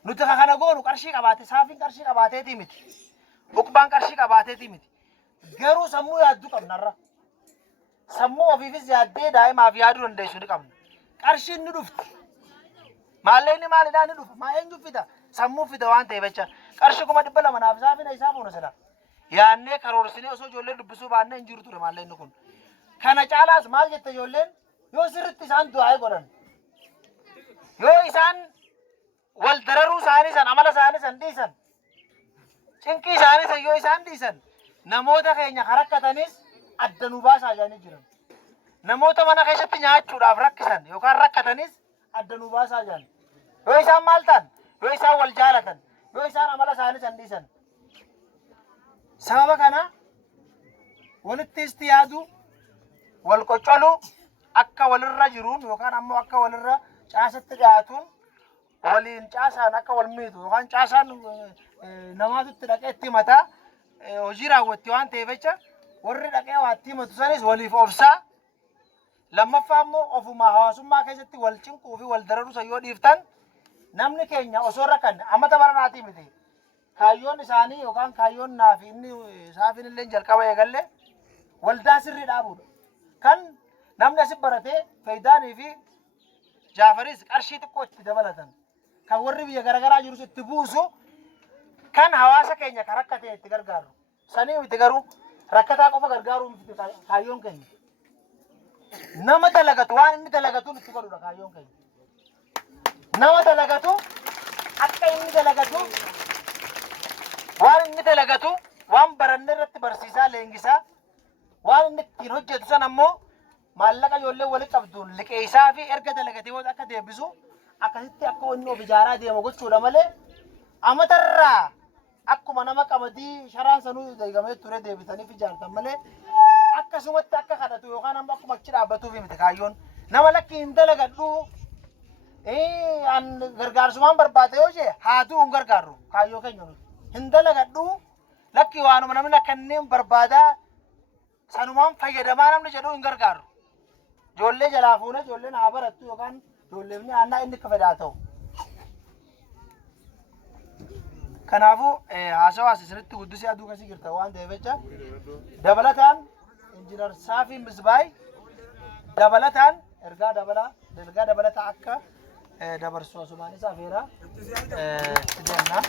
Nuti kana goonu qarshii qabaate saafiin qarshii qabaateetii miti. Buqbaan qarshii qabaateetii miti. Garuu sammuu yaadduu qabnarra. Sammuu ofiifis yaaddee daa'imaaf yaaduu dandeessu ni qabna. Qarshiin ni dhufti. Maallaqni maalidhaa ni dhufa. Maa eenyu fida? Sammuu fida waan ta'eef jecha. Qarshii 200 naaf saafina isaa fuuna sana. yaannee karoorsine osoo ijoolleen dubbisuu baannee hin jiru ture maallaqni kun. Kana caalaas maal jette ijoolleen yoo sirriitti isaan du'aa godhan yoo isaan wal dararuu isaanii san amala isaanii san dhiisan cinqii isaanii san yoo isaan dhiisan namoota keenya rakkatanis adda nu baasaa jedhanii jiran. Namoota mana keessatti nyaachuudhaaf rakkisan yookaan rakkatanis adda nu baasaa jedhan. Yoo isaan maal ta'an yoo isaan wal jaalatan yoo isaan amala isaanii san dhiisan. Sababa kana walitti isti yaadu wal qoccolu akka walirra jiruun yookaan ammoo akka walirra caasatti dhiyaatuun waliin caasaan akka wal miitu yookaan caasaan namaatutti dhaqee itti mataa hojii raawwatti waan ta'eef jecha warri dhaqee waa itti himatu sanis waliif obsaa. Lammaffaa immoo ofuma hawaasummaa keessatti wal cinquu fi wal dararuu san yoo dhiiftan namni keenya osoo rakkanne ammata baranaatii miti. Kaayyoon isaanii yookaan kaayyoon naa fi inni saafin illee jalqaba eegalle waldaa sirrii dhaabuudha. Kan namni asii baratee faayidaanii fi Jaafaris qarshii xiqqoo itti dabalatan. Kan warri biyya garaagaraa jirus itti buusu kan hawaasa keenya kan rakkatee itti gargaaru. Sanii miti garuu rakkataa qofa gargaaruu miti kaayyoon keenya. Nama dalagatu waan inni dalagatuun itti godhudha kaayyoon keenya. Nama dalagatu akka inni dalagatu waan inni dalagatu waan baranne irratti barsiisaa leengisaa waan inni ittiin hojjetu san ammoo maallaqa ijoollee walitti qabduun liqeessaa fi erga dalagatee waan akka deebisu akkasitti akka inni of ijaaraa deemu gochuudha malee amatarraa akkuma nama qamadii sharaan sanuu deegamee ture deebitaniif ijaartan malee akkasumatti akka kadhatu yookaan ammoo akkuma achi dhaabbatuuf miti kaayyoon. Nama lakki hin dalagadhu an gargaarsumaan barbaade yoo jee haatu hin gargaarru kaayyoo keenya nuti. Hin dalagadhu lakki waanuma namni kanneen barbaadaa sanumaan fayyadamaa namni jedhu hin gargaarru. Ijoollee jalaa fuune ijoolleen haa barattu yookaan ijoolleen aanaa inni akka fedhaa ta'u. Kanaafuu haasawaa isinitti guddisee aduu kasii jirta waan ta'eef jecha dabalataan injiinar Saafii Misbaay dabalataan ergaa dabalataa akka dabarsu asumaan isaa feera jenna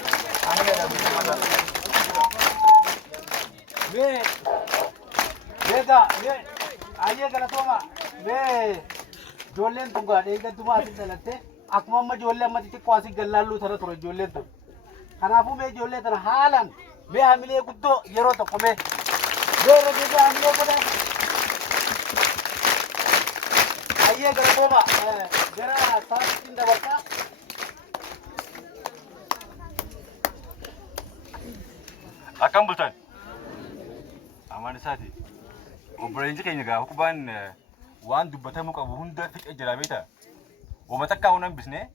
ani jedhamu. Ayyee galatooma ijoolleen tun gaadhee eeggattumaa asitti dhalatte akkuma amma ijoollee amma xixiqqoo asii gallaalluu tana ture ijoolleen tun. Kanaafuu mee ijoollee tana haalaan mee hamilee guddoo yeroo tokko mee regeessa hamilee godhan. Ayyee galatooma gara saasitiin dabarsaa. Akkam bultan amaan isaati obboleeyyiin keenya gaafa kubaan waan dubbatamuu qabu hunda fixee jira beektaa uummata akka hunan bisnee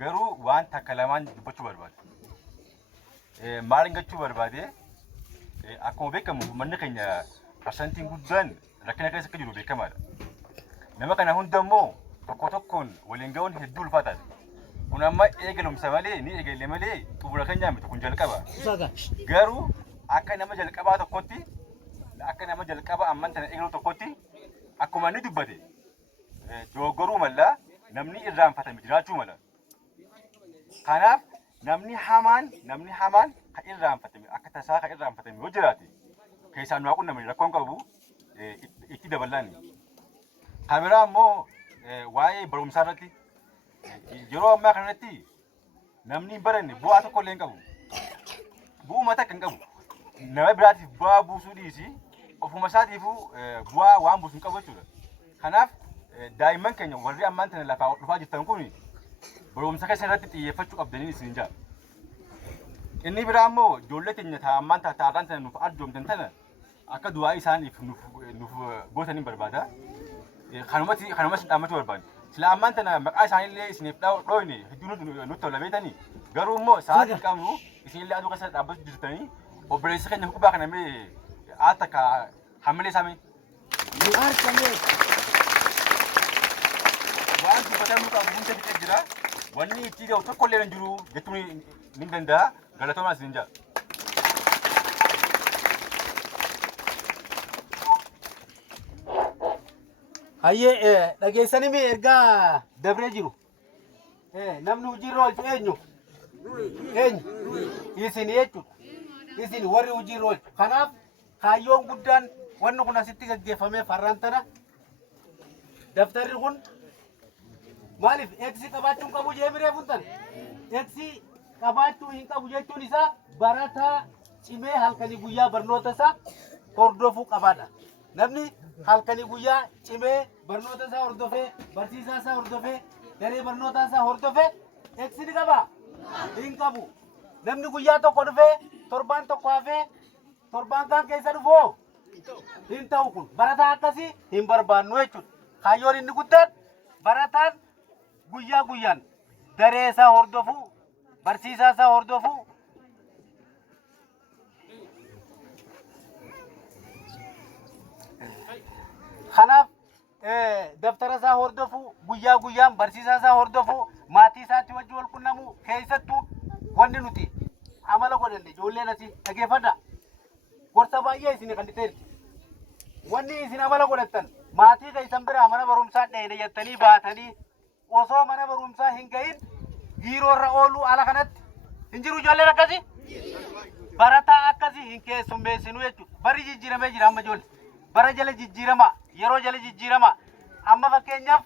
garuu waan takka lamaan dubbachuu barbaade. Maaliin gachuu barbaade akkuma beekamu manni keenya parsantiin guddaan rakkina keessa akka jiru beekamaadha. Nama kana hunda immoo tokko tokkoon waliin ga'uun hedduu ulfaataadha. Kun amma eegalumsa malee ni eegalle malee xumura keenyaa miti kun jalqaba. Garuu akka nama jalqabaa tokkotti akka nama jalqaba amman tana eegalu tokkotti akkuma inni dubbate dogoggoruu mala namni irraanfatame jiraachuu mala. Kanaaf namni hamaan kan irraanfatame akka tasaa kan irraanfatame yoo jiraate keessaan waa qunnamanii rakkoon qabu itti dabalaan. Kameraa immoo waa'ee barumsaa irratti yeroo ammaa kanatti namni baranne bu'aa tokko illee hin qabu. Bu'uma takka hin qabu. Nama biraatiif bu'aa buusuu dhiisi ofuma isaatiifuu bu'aa waan buusu hin qabu jechuudha. Kanaaf daa'imman keenya warri ammaan tana lafaa dhufaa jirtan kun barumsa keessa irratti xiyyeeffachuu qabdanii isin jaa. Inni biraa immoo ijoollee keenya ammaan taa'aan tana nuuf arjoomtan tana akka du'aa isaaniif nuuf gootanii barbaada. Kanumas dhaammachuu barbaadu. Sila ammaan tana maqaa isaaniillee isiniif dhooyne hedduu nutti tola beekanii garuu immoo sa'aatii qabnu isinillee aduu keessa dhaabbachuu jirtanii obboleessa keenya hubbaa kana mee haata ka hamilee isaanii. Waan dubbatamuu qabu hunda fixee jira. Wanni itti ga'u tokkollee hin jiru jechuun ni danda'a. Galatoomaa isin jaa. Hayyee dhageessanii mee ergaa dabree jiru. Namni hojiirra oolchu eenyu? Isin jechuudha. isin warri hojii rool kanaaf kaayyoon guddaan wanni kun asitti gaggeeffamee farraan tana daftarri kun maaliif eegsii qabaachuun qabu jee biree funtan eegsii qabaachuu hin qabu jechuun isaa barataa cimee halkanii guyyaa barnoota isaa hordofuu qabaadha. Namni halkanii guyyaa cimee barnoota isaa hordofee barsiisaa isaa hordofee daree barnootaa isaa hordofee eegsii ni qabaa? Hin qabu. Namni guyyaa tokko dhufee torbaan tokko hafee torbaan kaan keessa dhufoo hin ta'u kun barataa akkasii hin barbaannu jechuudha. Kaayyoon inni guddaan barataan guyyaa guyyaan daree isaa hordofuu barsiisaa isaa hordofuu kanaaf daftara isaa hordofuu guyyaa guyyaan barsiisaa isaa hordofuu maatii isaatti wajjin wal qunnamuu keessattuu wanni nuti amala godhanne ijoolleen asii dhageeffadha. Gorsa baay'ee isin kan dhiteerti. Wanni isin amala godhattan maatii keessan biraa mana barumsaa dheedhe jettanii baatanii osoo mana barumsaa hin gahin giiroorra ooluu ala kanatti hin jiru ijoolleen akkasii. Barataa akkasii hin keessummeessinu jechuudha. Bari jijjiiramee jira amma ijoollee. Bara jala jijjiirama yeroo jala jijjiirama amma fakkeenyaaf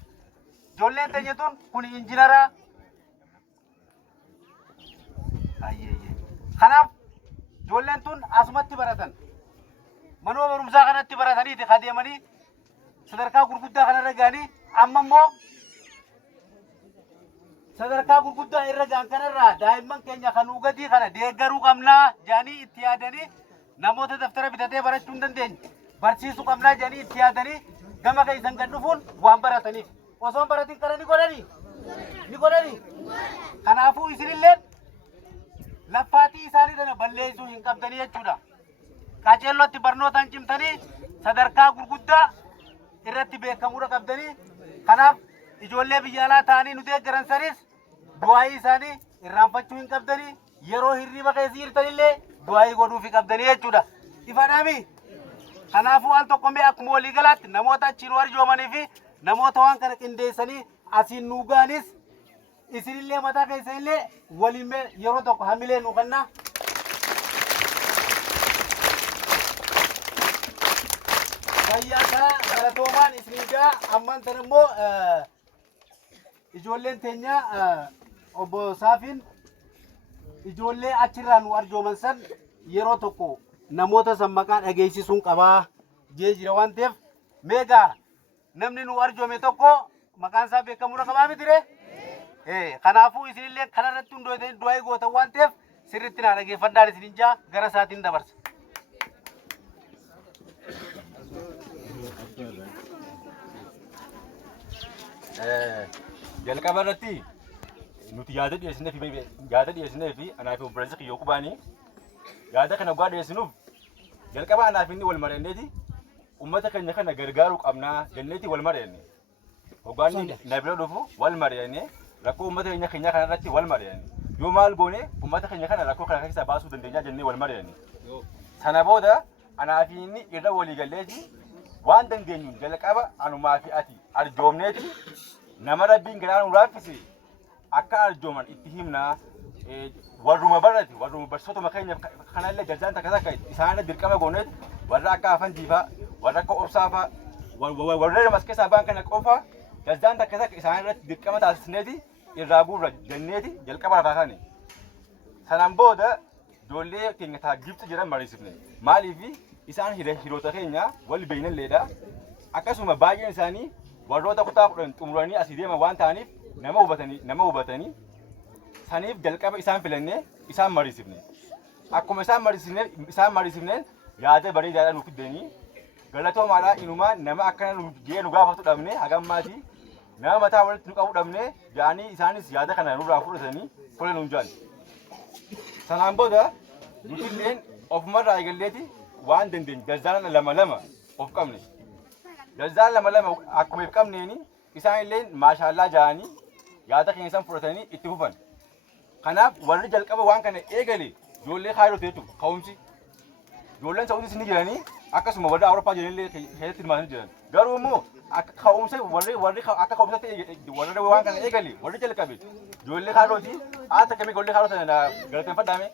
ijoolleen teenya tun kun injiinaraa. Kanaaf ijoolleen tun asumatti baratan manuma barumsaa kanatti barataniiti adeemanii sadarkaa gurguddaa kanarra ga'anii amma immoo sadarkaa gurguddaa irra ga'an kanarraa daa'imman keenya kan ugatii kana deeggaruu qabnaa jedhanii itti yaadanii namoota daftara bitatee barachuu hin dandeenye barsiisuu qabnaa jedhanii itti yaadanii gama keessan gad dhufuun waan barataniif osoo baratiin kana ni godhanii kanaafuu isinilleen laffaatii isaanii dana balleessuu hin qabdanii jechuudha. Qaceellootti barnootaan cimtanii sadarkaa gurguddaa irratti beekamuudha qabdanii kanaaf ijoollee biyya alaa ta'anii nu deeggaran sanis du'aayii isaanii irraanfachuu hin qabdanii yeroo hirriba keessa jirtanillee du'aayii godhuufi qabdanii jechuudha. Ifadhaami. Kanaafuu al tokkomee akkuma waliigalaatti namoota achiin arjoomanii fi namoota waan kana qindeessanii asiin nuu ga'anis isinillee mataa keessanillee waliin yeroo tokko hamilee nuu kennaa. Fayyaa galatoomaan isiniigaa ammaan tan immoo ijoolleen teenya obbo Saafiin ijoollee achirraa nu arjooman san yeroo tokko namoota san maqaa dhageessisuun qabaa jee jira waan ta'eef meegaa namni nu arjoome tokko maqaan isaa beekamuudha qabaa mitire. Kanaafuu isinillee kanarratti hundootanii du'aa gootan waan ta'eef sirriitti na dhageeffadhaan isin jaa gara isaatiin dabarsa. Jalqaba irratti nuti yaada dhiyeessinee fi anaa fi obboleessa kiyyoo qubaanii yaada kana dhugaa dhiyeessinuuf jalqaba anaa fi inni wal mari'anneeti uummata keenya kana gargaaruu qabnaa jenneeti wal mari'anne. Hoggaanni na bira dhufu wal mari'annee rakkoo uummata keenya kana irratti wal mari'anne. Yoo maal goone uummata keenya kana rakkoo kana keessaa baasuu dandeenya jennee wal mari'anne. Sana booda anaa fi inni irra walii galleeti waan dandeenyuun jalqaba anumaa fi ati arjoomneeti nama rabbiin garaan uraaffise akka arjooman itti himnaa warruma barate warruma barsootuma keenya kanallee jajjaan takka isaan dirqama gooneeti warra akka afan diifaa warra akka obsaafaa warra mas keessaa ba'an kana qofa jajjaan takka isaan irratti dirqama taasisneeti irraa guurra jenneeti jalqaba lafaa kaane. Sanaan booda ijoollee keenya taajjibtu jiran mariisifne maaliifi isaan hiriyoota keenya wal beeynalleedha akkasuma baay'een isaanii warroota kutaa 10 xumuranii asii deeman waan ta'aniif nama hubatanii saniif jalqaba isaan filannee isaan mariisifne akkuma isaan mariisifneen yaada bareedaadhaan nuuf fiddanii galatoomaadhaa inumaa nama akkana gahee nu gaafatu dhabne hagammaatii nama mataa walitti nu qabu dhabne jedhanii isaanis yaada kana nurraa fudhatanii tola nuun jedhan. Sanaan booda nutilleen ofumarraa eegalleeti waan dandeenye dazzaan lama of qabne. Dazzaan lama akkuma if qabneeni isaan illee maashaallah jedhanii yaada keenya isaan fudhatanii itti fufan. Kanaaf warri jalqaba waan kana eegale ijoollee kaayiroote jechuudha ka'umsi. Ijoolleen Saawudiis ni jiranii akkasuma warri Awurooppaa jiranillee keessatti hirmaatanii jiran. Garuu immoo akka ka'umsa warri akka ka'umsatti warri waan kana eegale warri jalqabe ijoollee kaayirooti haata kamii ijoollee kaayiroo sana galateeffadhaame.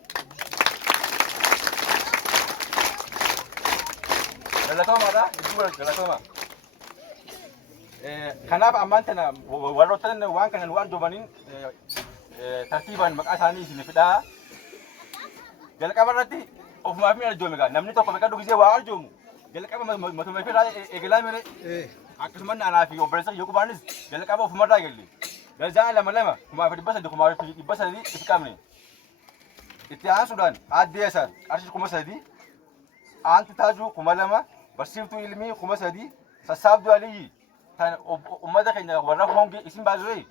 galatoomaa dha iddoo galatoomaa. Kanaaf ammaan tana warroottan waan kana nu arjoomaniin tartiibaan maqaa isaanii isin fidhaa. Jalqaba irratti ofumaaf ni arjoome gaa namni tokko meeqa dhugisee waa arjoomu jalqaba matuma fidhaa eegalaa mere akkasumas naanaa fi obboleessa Yaaqubaanis jalqaba ofumarraa eegalle. Darajaa lama kumaaf dhibba sadii kumaaf dhibba sadii itti qabne. Itti aansuudhaan aaddee isaa qarshii 3,000 aanti taajuu 2,000 barsiiftuu ilmii 3,000 sassaabduu aliyyi kan ummata keenya warra hongee isin baasure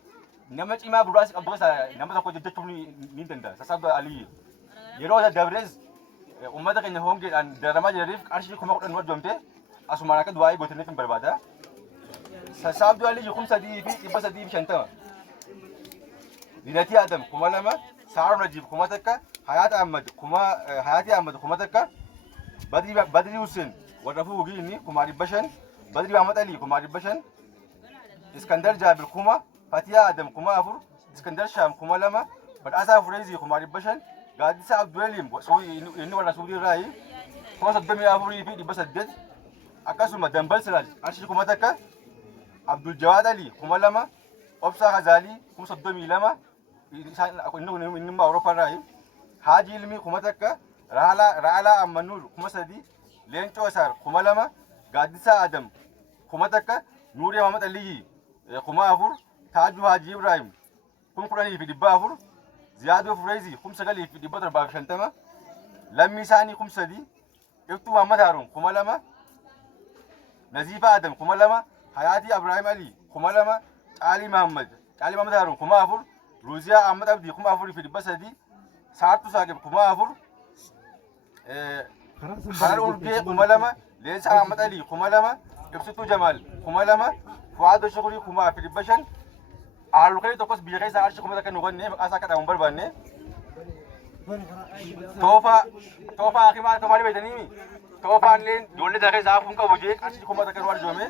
nama cimaa buraas qabdu nama tokko jechuun ni danda'a sassaabduu aliyyi yeroo dabrees ummata keenya hongeedhaan daramaa jiraniif qarshii 10,000 arjoomte asumaan akka du'aa gootaniif hin barbaada. Sassaabduu aliyyi 3,350 Dinati Adam 2,000 Saaruu Najiib 1,000 Hayaati Ahmad 1,000 Badri Hussein warra fuugii inni 500 Badri Ahmad Ali 500 Iskandar Jaabir 1,000 Fatiyaa Adam 4,000 Iskandar Shaam 2,000 Badhaasaa Fureezii 500 Gaaddisa Abdu'Eliim inni warra Suudii irraa 34,800 akkasuma Dambal Siraaj qarshii 1,000 Abdul Jawaad Ali 2,000 Obsaa Hazaalii 32,000 inni Awurooppaa irraa Haji Ilmii 1,000 Raalaa Ammanuur 3,000 Leencoo Isaar 2,000 Gaaddisaa Adam 1,000 Nuurii Mahamad Aliyyi 4,000 Taajuu Haji Ibrahim 10,400 Ziyaadoo Fureezii 9,750 Lammii Isaanii 3,000 Iftuu Mahamad Haaruun 2,000 Naziifaa Adam 2,000 Hayaatii Ibrahim Ali 2,000 Caalii Mahamad Haaruun 4,000 Ruuziyaa Ahmad Abdii 4,300 Saartuu Saaqib 4,000 Harar Urgee 2,000 Leensaa Ahmad Ali 2,000 Ibsituu Jamaal 2,000 Fu'aadoo Shukurii 500 Aalukee tokkos biyya keessaa arshi 1,000 kan nuqannee maqaa isaa kadhamuun barbaanne Toofaa Hakimaa Toofaa beekanii Toofaan illee ijoollee isaa keessaa hafuun qabu jee arshi 1,000 kan nu arjoome.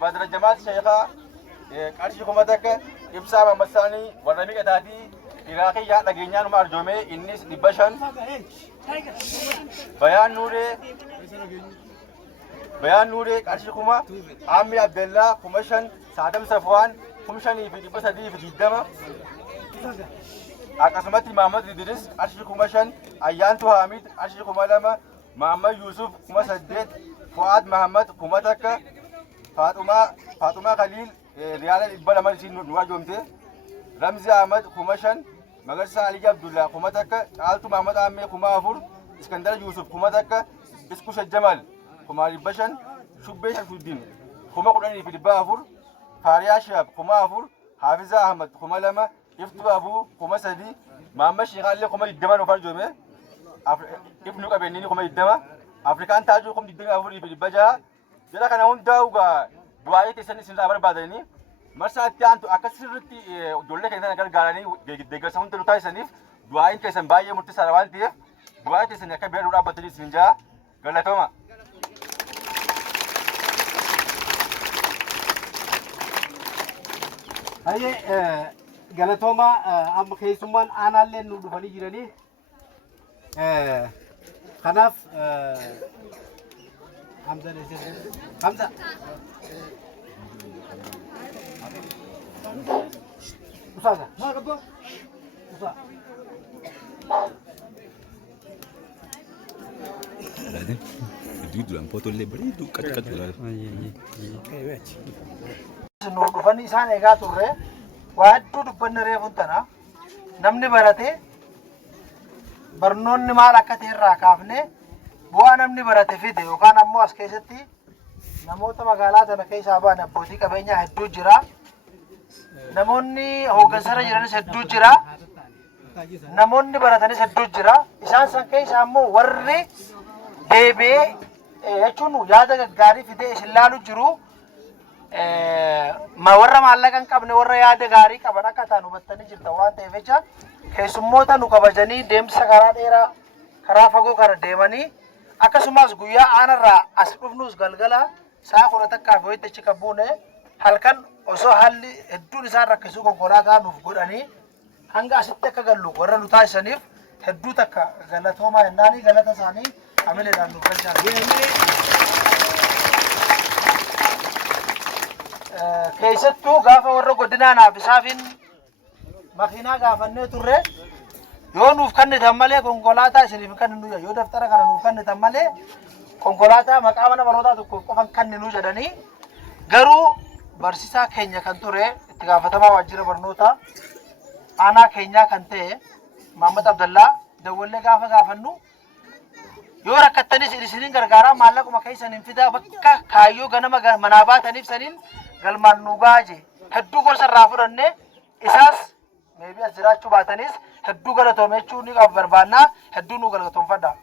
Badra Jamaal Sheekhaa qarshii 1,000 Ibsaa Mamassaanii warra miidhagaatii Iraaqii yaa dhageenyaan uma arjoome innis 500 Bayaan Nuuree qarshii 1,000 Ammi Abdallaa 5,000 Saadam Safwaan 5,320 akkasumatti Mahamad Idris qarshii 5,000 Ayyaantuu Haamid qarshii 2,000 Mahammad Yuusuf 8,000 Fu'aad Mahammad 1,000 Faaxumaa Khaliil riyaala 200 isiin nu arjoomte Ramzi Ahmad 5,000 Magarsaa Alii Abdullaa 1,000 Caaltuu Mahamad Ammee 4,000 Iskandar Yuusuf 1,000 Iskusha Jamal 500 Shubbee Shamsuddin 10,400 Faariyaa Shaab 4,000 Haafizaa Ahmad 2,000 Iftuu Abuu 3,000 Mahammad Sheekaallee 20,000 of arjoome Ibnu Qabeenyini 20,000 Afrikaan Taajuu 24,600 jala kana hundaa'u gaa du'aayee teessan isinirraa barbaadanii marsaa itti aantu akka sirriitti ijoollee keenya gargaaranii deeggarsa hunda nu taasisaniif du'aayin keessan baay'ee murteessaadha waan ta'eef du'aayee teessan akka bira dhaabbatanii isin jaa galatooma. Hayyee galatooma amma keessummaan aanaallee nu dhufanii jiranii kanaaf Hamza Usaza Usa Itu dalam foto lebar itu kat lah. Nu dhufanii isaan eegaa turre waa hedduu dubbanne reefuun tana namni barate barnoonni maal akka ta'e irraa kaafne bu'aa namni barate fide yookaan ammoo as keessatti namoota magaalaa tana keessaa ba'an abbootii qabeenyaa hedduu jira. Namoonni hooggansarra jiranis hedduu jira. Namoonni baratanis hedduu jira. Isaan san keessaa ammoo warri deebi'ee jechuun yaada gaggaarii fidee isin laalu jiru. Warra maallaqa hin qabne warra yaada gaarii qaban akka ta'an hubattanii jirtan waan ta'eef jecha keessummoota nu kabajanii deemsa karaa dheeraa karaa fagoo kana deemanii akkasumas guyyaa aanarraa as dhufnus galgala sa'a 10 fi achi kan buune halkan osoo haalli hedduun isaan rakkisuu konkolaataa nuuf godhanii hanga asitti akka gallu warra nu taasisaniif hedduu takka galatoomaa jennaanii galata isaanii amileedhaan nuuf galchan. Keessattuu gaafa warra godinaanaaf isaafin makiinaa gaafannee turre yoo nuuf kennitan malee konkolaataa isiniif kenninu yoo daftara kana nuuf kennitan malee konkolaataa maqaa mana barnootaa tokko qofan kenninu jedhanii garuu barsiisaa keenya kan ture itti gaafatamaa waajjira barnootaa aanaa keenyaa kan ta'e Mahammad Abdallaa dawwallee gaafa gaafannu yoo rakkattanis isiniin gargaaraa maallaquma keessaniin fidaa bakka kaayyoo ganama manaa baataniif saniin galmaan nu gaaje hedduu gorsa irraa fudhanne isaas meebii as jiraachuu baatanis hedduu galatoomechuu ni qaba barbaannaa hedduu nu galatoomfadha.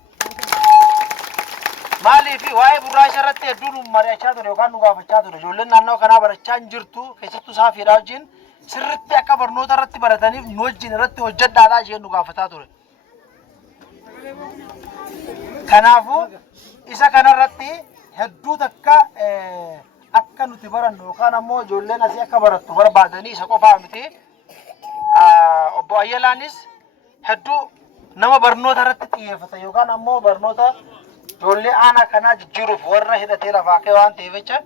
Maaliif waa'ee burraacha irratti hedduu nu mari'achaa ture yookaan nu gaafachaa ture ijoolleen naannoo kanaa barachaa hin jirtu keessattuu saafiidhaa wajjin sirriitti akka barnoota irratti barataniif nu wajjin irratti hojjedhaadhaa jeen nu gaafataa ture. Kanaafuu isa kanarratti hedduu takka akka nuti barannu yookaan ammoo ijoolleen asii akka barattu barbaadanii isa qofaa miti. Obbo Ayyalaanis hedduu nama barnoota irratti xiyyeeffata yookaan ammoo barnoota ijoollee aanaa kanaa jijjiiruuf warra hidhatee lafaa ka'e waan ta'eef jecha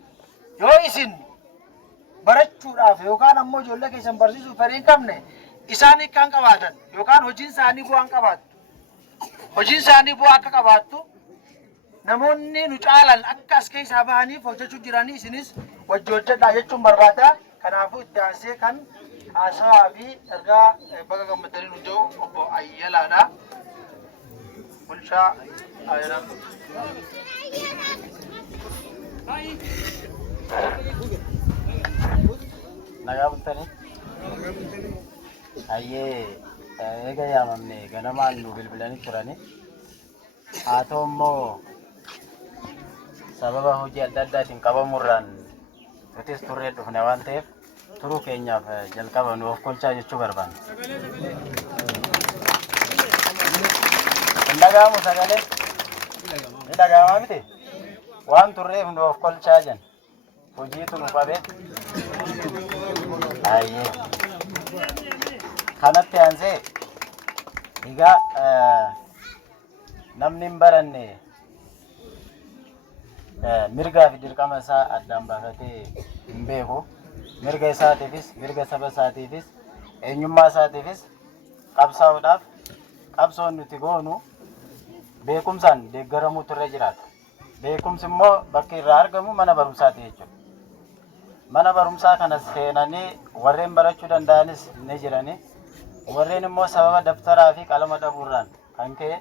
yoo isin barachuudhaaf yookaan ammoo ijoollee keessan barsiisuuf fedhii hin qabne isaan kan qabaatan yookaan hojiin isaanii bu'aa qabaatu. Hojiin isaanii bu'aa akka qabaattu namoonni nu caalan akka as keessaa bahaniif hojjechuu jiranii isinis wajji hojjedhaa jechuun barbaada. Kanaafuu itti aansee kan haasawaa fi ergaa baga gammadanii nu jiru obbo Ayyalaadha. Bulchaa Ayyalaa. Nagaa bultanii? Ayyee eega yaamamne ganamaan nu bilbilanii turani. Haa ta'u immoo sababa hojii adda addaatiin qabamurraan nutis turree dhufne waan ta'eef turuu keenyaaf jalqaba nu of kolchaa jechuu barbaanna. Hin dhaga'amu sagalee? Ni dhaga'amaa miti? Waan turreef nu of kolchaa jen hojiitu nu qabee. Ayyee kanatti aansee egaa namni hin baranne mirgaa fi dirqama isaa addaan baafatee hin beeku. Mirga isaatiifis mirga saba isaatiifis eenyummaa isaatiifis qabsaa'uudhaaf qabsoon nuti goonu beekumsaan deeggaramuutu irra jiraata. Beekumsi immoo bakki irraa argamu mana barumsaati jechuudha. Mana barumsaa kana seenanii warreen barachuu danda'anis ni jirani. Warreen immoo sababa daftaraa fi qalama dhabuurraan kan ka'e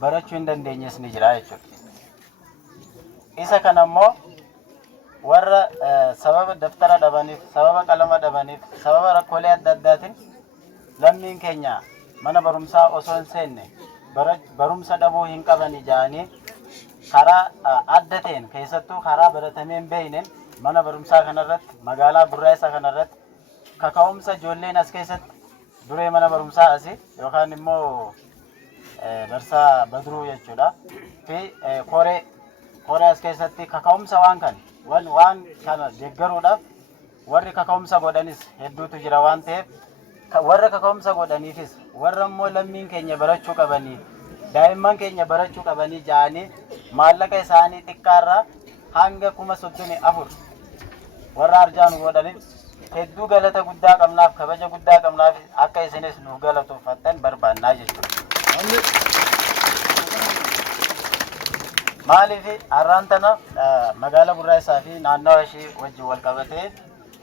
barachuu hin dandeenyes ni jira jechuudha. Isa kana immoo warra sababa daftara dhabaniif, sababa qalama dhabaniif, sababa rakkoolee adda addaatiin lammiin keenya mana barumsaa osoo hin seenne barumsa dhabuu hin qaban jedhanii karaa adda ta'een keessattuu karaa baratamee hin beekneen mana barumsaa kanarratti magaalaa Burraasaa kanarratti kaka'umsa ijoolleen as keessatti duree mana barumsaa asii yookaan immoo barsaa Badruu jechuudha fi koree as keessatti kaka'umsa waan kana deeggaruudhaaf warri kaka'umsa godhanis hedduutu jira waan ta'eef warra kaka'umsa godhaniifis warra immoo lammiin keenya barachuu qabanii daa'imman keenya barachuu qabanii jedhanii maallaqa isaanii xiqqaarraa hanga 34,000 warra arjaan godhaniif hedduu galata guddaa qabnaaf kabaja guddaa qabnaaf akka isinis nuuf galatooffattan barbaannaa jechuudha. Maaliif har'aan tana magaalaa Burraasaa fi naannawa ishee wajjin wal qabatee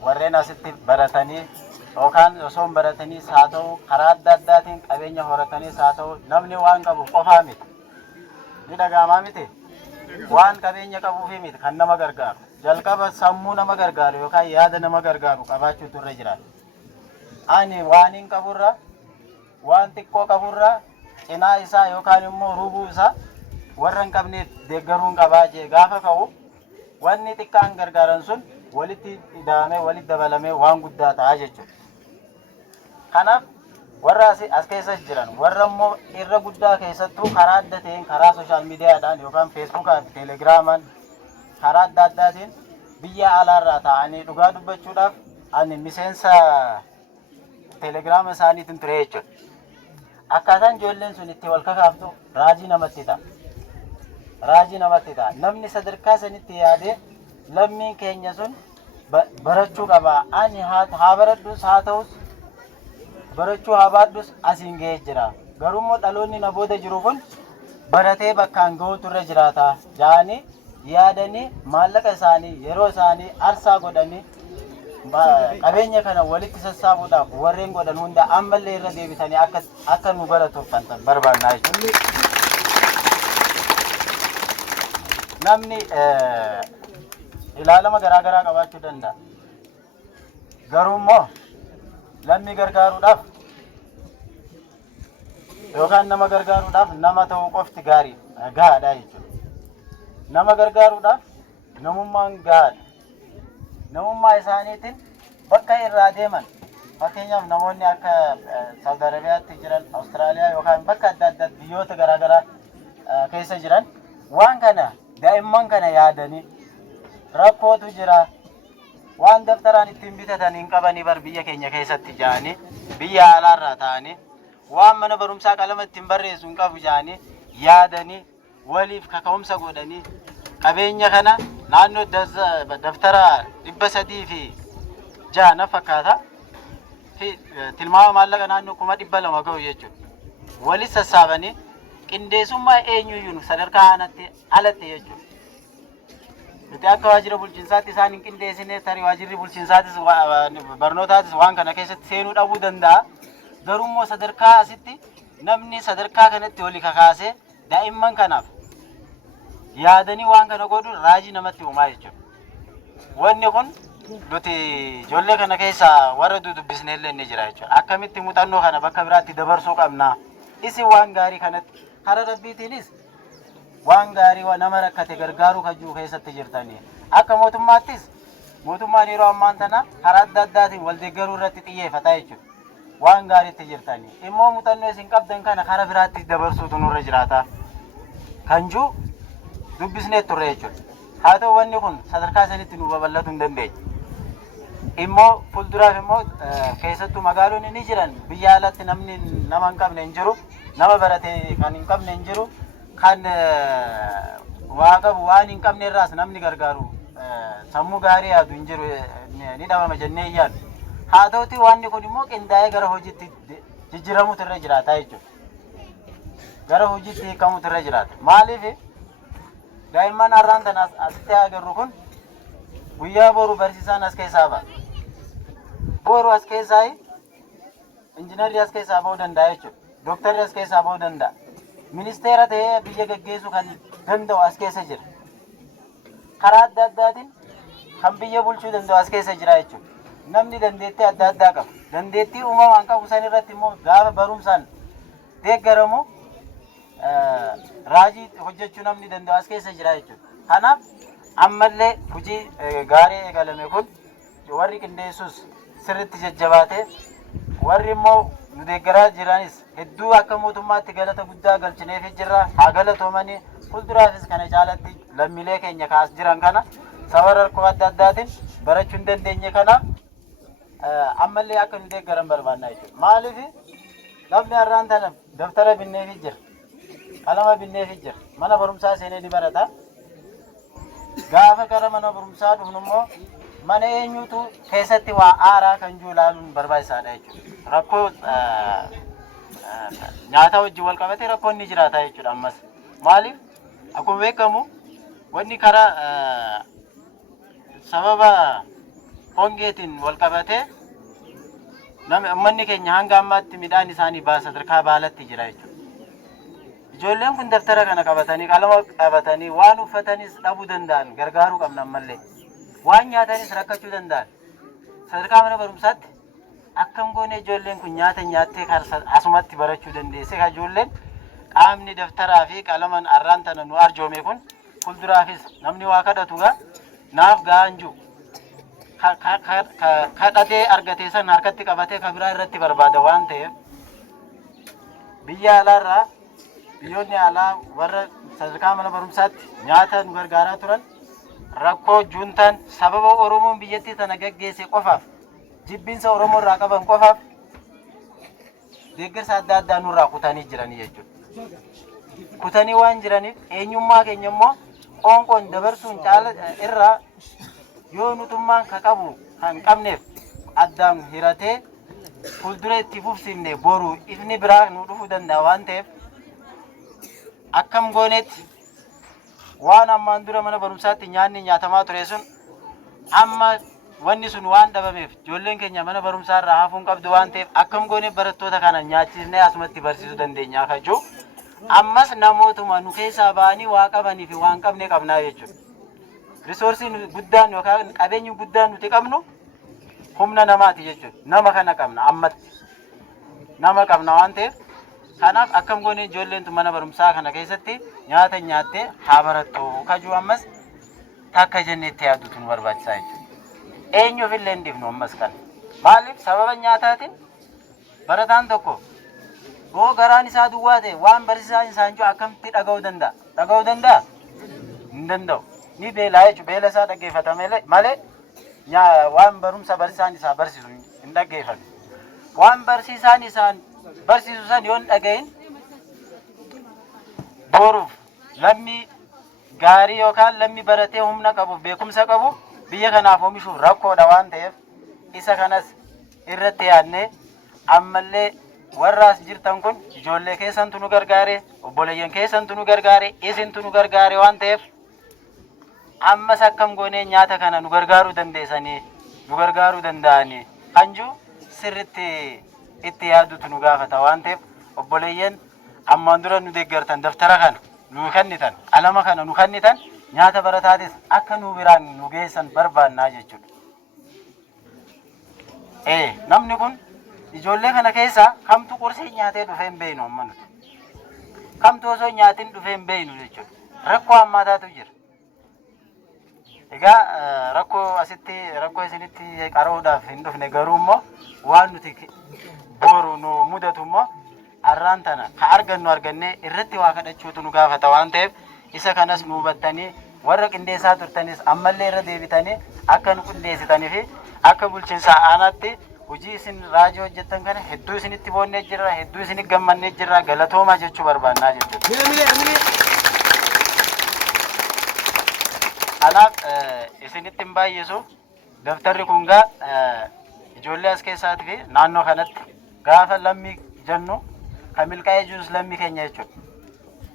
warreen asitti baratanii yookaan osoo hin barataniis haa ta'u karaa adda addaatiin qabeenya horataniis haa ta'u namni waan qabu qofaa miti. Ni dhaga'amaa miti? Waan qabeenya qabuufi miti kan nama gargaaru. Jalqaba sammuu nama gargaaru yookaan yaada nama gargaaru qabaachuutu irra jiraata. Ani waan hin qaburra waan xiqqoo qaburra cinaa isaa yookaan immoo rubuu isaa warra hin qabneef deeggaruun qabaa jee gaafa ka'u wanni xiqqaan gargaaran sun walitti ida'amee walitti dabalamee waan guddaa ta'a jechuudha. Kanaaf warra as keessa jiran warra immoo irra guddaa keessattuu karaa adda ta'een karaa sooshaal miidiyaadhaan yookaan feesbuukaa fi teelegiraamaan karaa adda addaatiin biyya alaarraa ta'anii dhugaa dubbachuudhaaf ani miseensa telegiraama isaaniitiin ture jechuudha. Akkaataan ijoolleen sun itti wal kakaaftu raajii namatti ta'a. Raajii namatti ta'a. Namni sadarkaa sanitti yaadee lammiin keenya sun barachuu qaba. Ani haa baradhus haa ta'us barachuu haa baadhus asiin ga'ee jira. Garuu dhaloonni na booda jiru kun baratee bakkaan ga'uutu irra jiraata jedhanii yaadanii maallaqa isaanii yeroo isaanii arsaa godhanii qabeenya kana walitti sassaabuudhaaf warreen godhan hunda ammallee irra deebitanii akka nu baratuuf kan barbaadnaa jechuudha. Namni ilaalama garaa garaa qabaachuu danda'a. Garuu immoo lammii gargaaruudhaaf yookaan nama gargaaruudhaaf nama ta'uu qofti gahaadha jechuudha. Nama gargaaruudhaaf namummaan gahaadha. Namummaa isaaniitiin bakka irraa deeman fakkeenyaaf namoonni akka Saudi Arabiyaatti jiran, Awustiraaliyaa yookaan bakka adda addaatti biyyoota garaa garaa keessa jiran waan kana daa'imman kana yaadanii rakkootu jira. Waan daftaraan ittiin bitatan hin qabanii bar biyya keenya keessatti jaanii biyya alaarraa ta'anii waan mana barumsaa qalama ittiin barreessu hin qabu jaanii yaadanii waliif kaka'umsa godhanii qabeenya kana naannoo daftara 306 fakkaata fi tilmaama maallaqa naannoo 200 ga'u jechuudha. Walis sassaabanii qindeessummaa eenyuyyuu sadarkaa aanatti alatti jechuudha. Nuti akka waajjira bulchiinsaatti isaan hin qindeessine tarii waajjirri bulchiinsaatis barnootaatis waan kana keessatti seenuu dhabuu danda'a. Garuu immoo sadarkaa asitti namni sadarkaa kanatti walii kakaasee daa'imman kanaaf yaadanii waan kana godhu raajii namatti uumaa jechuudha. Wanni kun nuti ijoollee kana keessa warra dudubbisneellee ni jira jechuudha. Akkamitti muuxannoo kana bakka biraatti dabarsuu qabna. Isin waan gaarii kanatti karaa rabbiitiinis waan gaarii nama rakkate gargaaruu kajuu keessatti jirtanii. Akka mootummaattis mootummaan yeroo ammaan tana karaa adda addaatiin wal deeggaruu irratti xiyyeeffata jechuudha. Waan gaariitti jirtanii. Immoo muuxannoo isin qabdan kana karaa biraatti dabarsuutu nurra jiraata. Kanjuu dubbisnee turre jechuudha. Haa ta'u wanni kun sadarkaa sanitti nu babal'atuu hin dandeenye. Immoo fuulduraaf immoo keessattuu magaalonni ni jiran biyya alatti namni nama hin qabne hin jiru. Nama barate kan hin qabne hin jiru. Kan waa qabu waan hin qabne irraas namni gargaaru sammuu gaarii yaadu hin jiru ni dhabama jennee iyyaadha. Haa ta'uti wanni kun immoo qindaa'ee gara hojiitti jijjiiramuutu irra jiraata jechuudha. Gara hojiitti hiikamuutu irra jiraata. Maaliif daa'imman har'aan tan asitti agarru kun guyyaa boru barsiisaan as keessaa ba'a. Boru as keessaa injiinarri as keessaa ba'uu danda'a jechuudha. Dooktarri as keessaa ba'uu danda'a. Ministeera ta'ee biyya gaggeessuu kan danda'u as keessa jira. Karaa adda addaatiin kan biyya bulchuu danda'u as keessa jira jechuudha. Namni dandeettii adda addaa qaba. Dandeettii uumamaan qabu san irratti immoo gaafa barumsaan deeggaramu raajii hojjechuu namni danda'u as keessa jira jechuudha. Kanaaf ammallee hojii gaarii eegalame kun warri qindeessus sirriitti jajjabaatee warri immoo nu deeggaraa jiranis hedduu akka mootummaatti galata guddaa galchineef jirra. Haa galatoomanii fuulduraafis kana caalatti lammiilee keenya kaas jiran kana sababa rakkoo adda addaatiin barachuu hin dandeenye kana ammallee akka nu deeggaran barbaannaa jechuudha. Maaliif namni har'aan tana daftara binneefii jira. Qalama binneefii jira. Mana barumsaa seenee ni barata. Gaafa gara mana barumsaa dhufnu immoo mana eenyutu keessatti waa aaraa kan jiru ilaaluun barbaachisaadha jechuudha. Rakkoo nyaata wajjin wal qabatee rakkoon ni jiraata jechuudha ammas. Maaliif akkuma beekamu wanni karaa sababa hongeetiin wal qabatee uummanni keenya hanga ammaatti midhaan isaanii sadarkaa baalatti jira jechuudha. Ijoolleen kun daftara kana qabatanii qalama qabatanii waan uffatanis dhabuu danda'an gargaaruu qabna ammallee. Waan nyaatanis rakkachuu danda'an. Sadarkaa mana barumsaatti akkam goone ijoolleen kun nyaata nyaattee asumatti barachuu dandeesse. Ijoolleen qaamni daftaraa fi qalaman har'aan tana nu arjoome kun fuulduraafis namni waa kadhatu naaf ga'an jiru. Kadhatee argatee san harkatti qabatee kan biraa irratti barbaada waan ta'eef biyya alaarraa biyyoonni alaa warra sadarkaa mana barumsaatti nyaata nu gargaaraa turan rakkoo juuntaan sababa Oromoon biyyattii tana gaggeesse qofaaf jibbinsa Oromoo irraa qaban qofaaf deeggarsa adda addaa nurraa kutanii jiranii jechuudha. Kutanii waan jiraniif eenyummaa keenya immoo qoonqoon dabarsuun caala irraa yoo nutummaan ka qabu kan qabneef addaan hiratee fuuldura itti fufsiifne boru ifni biraa nu dhufuu danda'a waan ta'eef akkam goonetti waan ammaan dura mana barumsaatti nyaanni nyaatamaa ture sun amma wanni sun waan dhabameef ijoolleen keenya mana barumsaa irraa hafuun qabdu waan ta'eef akkam goonee barattoota kana nyaachisnee asumatti barsiisuu dandeenya kajuu ammas namootuma nu keessaa ba'anii waa qabanii fi waan qabne qabnaa jechuudha. Risoorsiin guddaan yookaan qabeenyi guddaan nuti qabnu humna namaati jechuudha. Nama kana qabna ammatti nama qabna waan ta'eef kanaaf akkam goonee ijoolleen mana barumsaa kana keessatti nyaata nyaattee haa barattu kajuu ammas takka jenneetti yaadutu nu barbaachisaa jechuudha. Eenyuuf illee hin dhifnu ammas kana. Maaliif sababa nyaataatiin barataan tokko yoo garaan isaa duwwaa ta'e waan barsiisaan isaan jiru akkamitti dhaga'uu danda'a? Dhaga'uu danda'a? Hin danda'u. Ni beelaa jechuudha. Beela isaa dhaggeeffata malee waan barumsa barsiisaan isaa barsiisu hin dhaggeeffatu. Waan barsiisaan isaan barsiisu san yoo hin dhagahin boruuf lammii gaarii yookaan lammii baratee humna qabuuf beekumsa qabu biyya kanaaf oomishuuf rakkoodha waan ta'eef isa kanas irratti yaadnee ammallee warra as jirtan kun ijoollee keessantu nu gargaare obboleeyyan keessantu nu gargaare isintu nu gargaare waan ta'eef ammas akkam goonee nyaata kana nu gargaaruu dandeessanii nu gargaaruu danda'anii kanju sirritti itti yaadutu nu gaafata waan ta'eef obboleeyyan ammaan dura nu deeggartan daftara kana nu kennitan alama kana nu kennitan nyaata barataatis akka nu biraan nu geessan barbaannaa jechuudha. Namni kun ijoollee kana keessa kamtu qursii nyaatee dhufee hin beeynu amma nuti. Kamtu osoo nyaatiin dhufee hin beeynu jechuudha. Rakkoo hammaataatu jira. Egaa rakkoo isinitti qaruudhaaf hin dhufne garuu immoo waan nuti boru nu mudatu immoo arraan tana ka argannu argannee irratti waa kadhachuutu nu gaafata waan ta'eef isa kanas nu hubattanii warra qindeessaa turtanis ammallee irra deebitanii akka nu qindeessitanii fi akka bulchiinsa aanaatti hojii isin raajii hojjettan kana hedduu isinitti boonnee jirra hedduu isinitti gammannee jirra galatoomaa jechuu barbaannaa jechuudha. Kanaaf isinitti hin baay'isu daftarri kun gaa ijoollee as keessaatii fi naannoo kanatti gaafa lammii jennu kan milkaa'ee jirus lammii keenya jechuudha.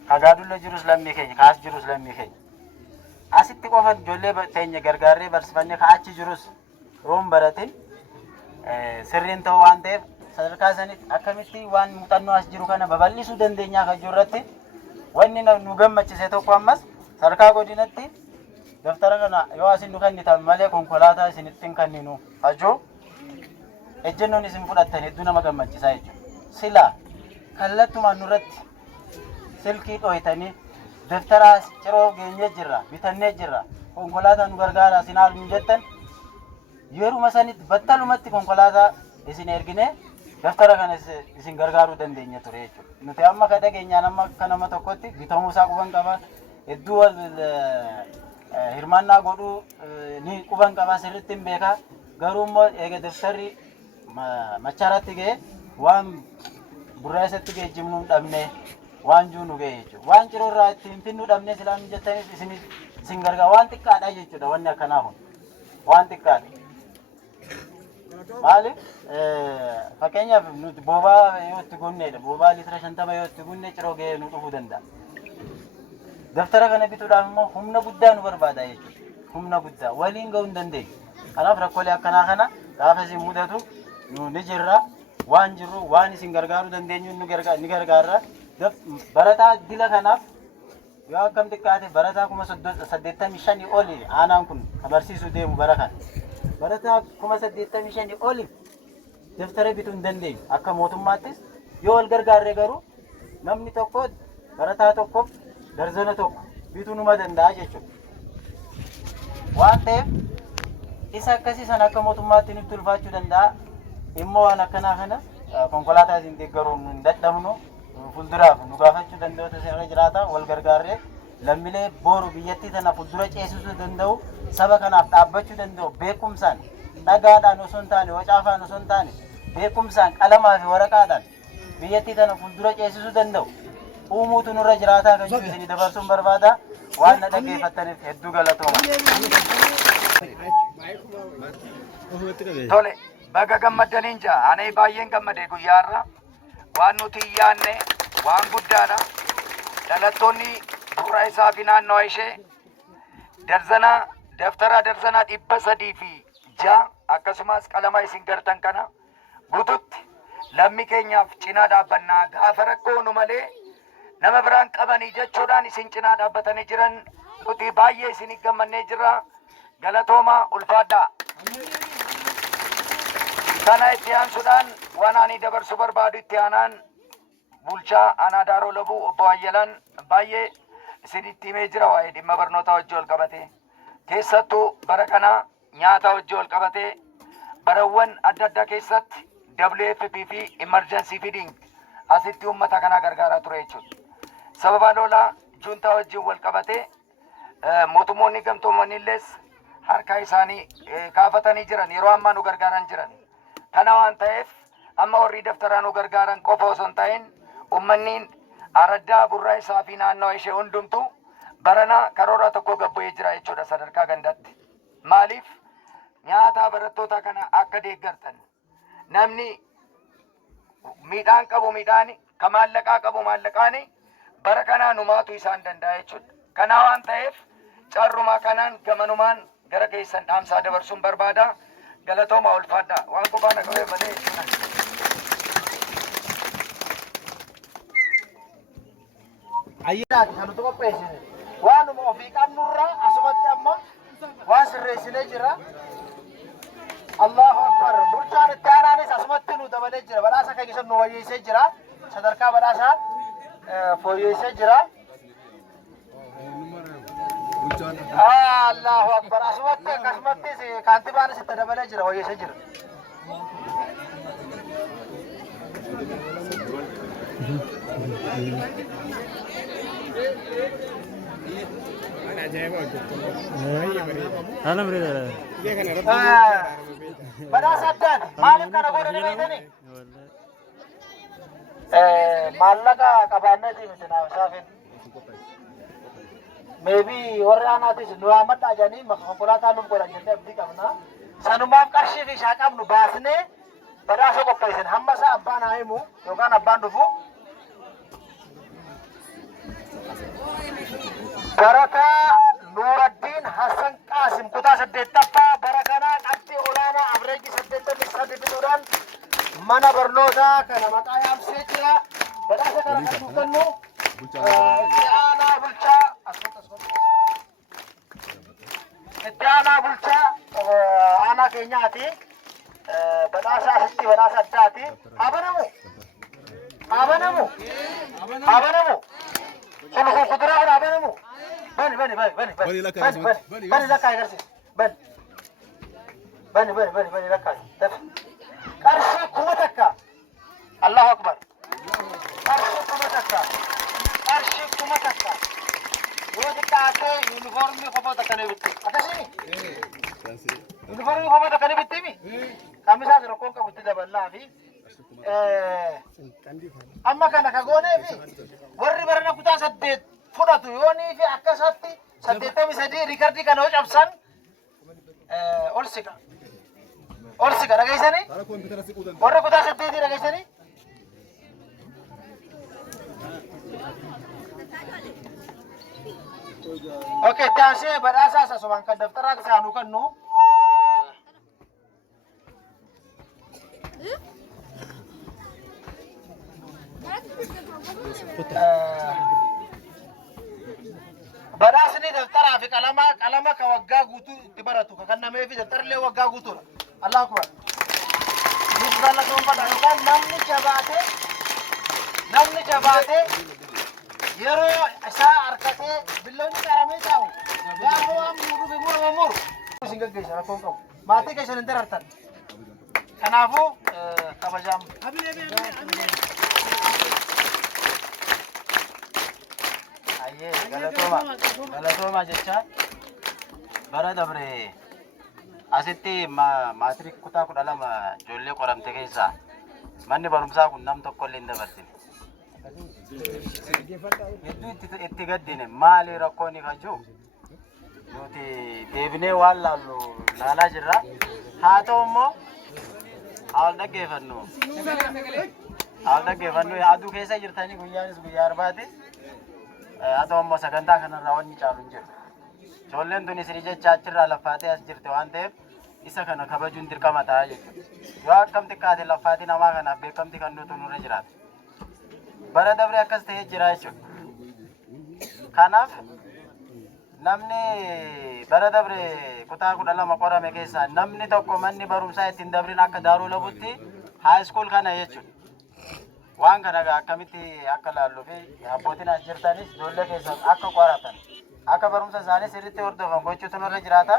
Kagaadulla jirus lammii keenya kaas jirus lammii keenya. Asitti qofa ijoollee teenya gargaarree barsiifannee ka'achi jirus roon baratin sirriin ta'uu waan ta'eef sadarkaa sanitti akkamitti waan muuxannoo as jiru kana babal'isuu dandeenyaa kan jiru irratti wanni nu gammachise tokko ammas sadarkaa godinatti daftara kana yoo asin nu kennitan malee konkolaataa isinitti hin kenninu hajoo ejjennoon isin fudhattan hedduu nama gammachiisaa jechuudha. Silaa kallattumaan nurratti silkii dhohitanii daftara ciroo geenyee jirra bitannee jirra konkolaataa nu gargaara isin haaluu jettan yeruma sanitti battalumatti konkolaataa isin ergine daftara kana isin gargaaruu dandeenya ture jechuudha. Nuti amma ka dhageenyaan amma akka nama tokkotti bitamuu isaa quban qaba hedduu hirmaannaa godhuu ni quban qaba sirriitti hin beeka garuu immoo eega daftarri macharatti ga'e waan burraasatti geejjibnuu hin dhabne waan juu nu ga'e jechuudha. Waan ciroo irraa ittiin finnu dhabne silaa nu jettaniif isin gargaara waan xiqqaadha jechuudha wanni akkanaa kun waan xiqqaadha. Maaliif fakkeenyaaf nuti boobaa yoo itti gunneedha boobaa liitira 50 yoo itti gunne ciroo ga'ee nu dhufuu danda'a. Daftara kana bituudhaaf immoo humna guddaa nu barbaada jechuudha. Humna guddaa waliin ga'uu hin dandeenyu. Kanaaf rakkoolee akkanaa kana gaafa isin mudatu nu ni jirra waan jirru waan isin gargaaruu dandeenyu ni gargaarra. Barataa dila kanaaf yoo akkam xiqqaate barataa 85 oli aanaan kun barsiisuu deemu bara kana. Barataa 85 oli daftara bituu hin dandeenyu akka mootummaattis yoo wal gargaarre garuu namni tokko barataa tokkoof darzana tokko bituu numa danda'a jechuudha. Waan ta'eef isa akkasii sana akka mootummaatti nutti ulfaachuu danda'a. Immoo waan akkanaa kana konkolaataa isin deeggaruun hin dadhabnu fuulduraaf nu gaafachuu danda'utu irra jiraata wal gargaarree lammiilee boru biyyattii tana fuuldura ceesisuu danda'u saba kanaaf dhaabbachuu danda'u beekumsaan dhagaadhaan osoo hin taane wacaafaan osoo hin taane beekumsaan qalamaa fi waraqaadhaan biyyattii tana fuuldura ceesisuu danda'u. Uumuutu nurra jiraataa kan jiru isinii dabarsuun barbaada. Waan na dhaggeeffattaniif hedduu galatooma. Tole, baga gammadaniin jaa. Ani baay'een gammade guyyaarra. Waan nuti hin yaadne waan guddaadha. Dhalattoonni gurra isaa fi naannoo ishee daftara darzanaa 306 akkasumas qalama isin gartan kana guututti lammii keenyaaf cinaa dhaabbannaa gaafa rakkoonu malee nama biraan qabanii jechuudhaan isin cinaa dhaabbatanii jiran nuti baay'ee isin gammannee jirra. Galatooma ulfaadhaa. Kana itti aansuudhaan waan ani dabarsuu barbaadu itti aanaan bulchaa aanaa Daaroo Labuu obbo Ayyalaan baay'ee isinitti himee jira waa'ee dhimma barnoota wajjin wal qabate. Keessattuu bara kana nyaata wajjin wal qabate barawwan adda addaa keessatti WFP fi emergency feeding asitti uummata kana gargaaraa ture jechuudha. Sababa lolaa juntaa wajjin wal qabate mootummoonni gamtoomanii illees harka isaanii kaafatanii jiran yeroo ammaa nu gargaaran jiran. Kana waan ta'eef amma warri daftaraa nu gargaaran qofa osoo hin ta'in uummanni araddaa gurraa isaa fi naannoo ishee hundumtu barana karoora tokko gabbu'ee jira jechuudha sadarkaa gandatti. Maaliif nyaata barattoota kana akka deeggartan namni midhaan qabu midhaani ka maallaqaa qabu maallaqaani bara kanaa numaatu isaan danda'a jechuudha. Kana waan ta'eef carrumaa kanaan gamanumaan gara keessan dhaamsaa dabarsuun barbaada. Galatooma ulfaadhaa waan qophaana qabee malee jechuudha. Ayyaanaati kan nuti qopheessine waanuma ofii qabnurraa asumatti amma waan sirreessinee jira. Allahu akbar. Bulchaan itti aanaanis asumatti nu dabalee jira. Badhaasa kan isa nu wayyeessee jira. Sadarkaa badhaasaa fooyyeessee jira. Allahu akbar. Asumatti akkasumattis kaantibaanis itti dabalee jira wayyeessee jira. Badhaasa addaati. Maaliif kana godhanii beektanii? Maallaqa qabaanneetii miti naaf saafin. Meebii warri aanaatis nu haammadhaa jedhanii konkolaataa nuuf godhan jennee abdii qabna. Sanumaaf qarshii fi isaa qabnu baasnee badhaasa qopheessin. Hamma isaa abbaan haa himu yookaan abbaan dhufu. Barataa Nuuraddiin Hassan Qaasim kutaa 8ffaa bara kanaa qabxii olaanaa averejii 83 fiduudhaan mana barnootaa kana maqaa yaamsee jira. Badhaasa kana kan nuuf kennu itti aanaa bulchaa aanaa keenyaati. Badhaasa asitti badhaasa addaati. Abanamu. Kun kuduraa kun abanamu. Bani lakkaa agarsiis. Bani lakkaa. Qarshii 1000. Allahu akbar. Qarshii 1000. Yoo xiqqaatee yuunifoormii kophaa takka ni bitti. Akkasii? Yuunifoormii kophaa takka ni bitti mi? Kamisaa rakkoon qabutti daballaa fi amma kana ka goonee fi warri barana kutaa 8 fudhatu yoonii fi akkasatti 83 riikardii kana yoo cabsan ol siqa dhageessanii? Warri kutaa 8 dhageessanii? Okey, taasise badhaasa asasumaan kan daftaraa isaanuu kennu. Badhaasni daftaraa fi qalama ka waggaa guutuu itti baratu ka kennamee fi daftarlee waggaa guutuudha. Allahu akbar. Misbala toonfadha yookaan namni jabaatee yeroo isaa harkatee billoonni qaramee taa'u gaafa waan muru fi muru isin gaggeessan rakkoon qabu. Maatii keessan hin darartan. Kanaafuu kabajaamu. Galatooma jecha bara dabre asitti maatirii kutaa 12 ijoollee qoramte keessaa manni barumsaa kun nam tokko illee hin dabarsine. Hedduu itti gaddine maali rakkoon kajuu nuti deebinee waan laalaa jirra. Haa ta'u immoo haal dhaggeeffannu aduu keessa jirtanii guyyaanis guyyaa arbaati. Haa ta'u immoo sagantaa kanarraa wanni caalu hin jiru. Ijoolleen tun isin jecha achirraa laffaatee as jirte waan ta'eef isa kana kabajuun dirqama ta'a jechuudha. Yoo akkam xiqqaate laffaatii namaa kanaaf beekamti kan nutu nurra jiraata. Bara dabree akkas ta'ee jira jechuudha. Kanaaf namni bara dabree kutaa 12 qorame keessaa namni tokko manni barumsaa ittiin dabrin akka Daaroo Labuutti haayiskool kana jechuudha. Waan kana akkamitti akka laalluu fi abbootiin as jirtanis ijoollee keessan akka qoratan akka barumsa isaanii sirriitti hordofan gochuutu nurra jiraata.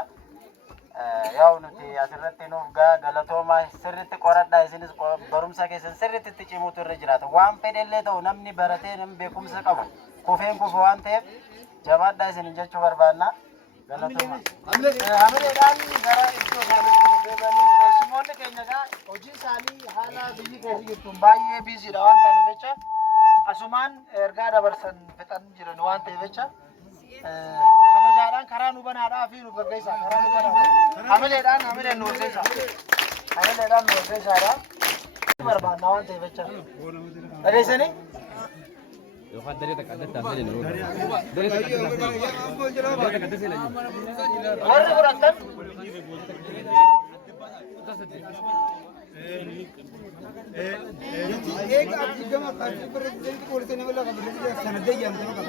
Yaa'u nuti asirratti nuuf galatoomaa sirriitti qoradhaa isinis barumsa keessan sirriitti itti cimuutu irra jiraata. Waan fedhellee ta'u namni baratee namni beekumsa qabu kufeen kufu waan ta'eef jabaadhaa isin jechuu barbaanna. Galatoomaa. Hamileedhaan gara iddoo isaaniitti deebanii keessummoonni keenya hojii isaanii haala biyyi keessa jirtuun baay'ee biisiidha waan ta'eef jecha asumaan ergaa dabarsan fixan jiran waan ta'eef jecha kabajaadhaan karaa nu banaadhaa fi nu gaggeessaa karaa nu banaadhaa hamileen nu horseessaa hamileedhaan nu horseessaadha barbaannaa waan ta'eef jecha dhageessanii warri fudhattan एक आप गमा party president बोलते हैं वाला का प्रेसिडेंट सनदे जानते हो का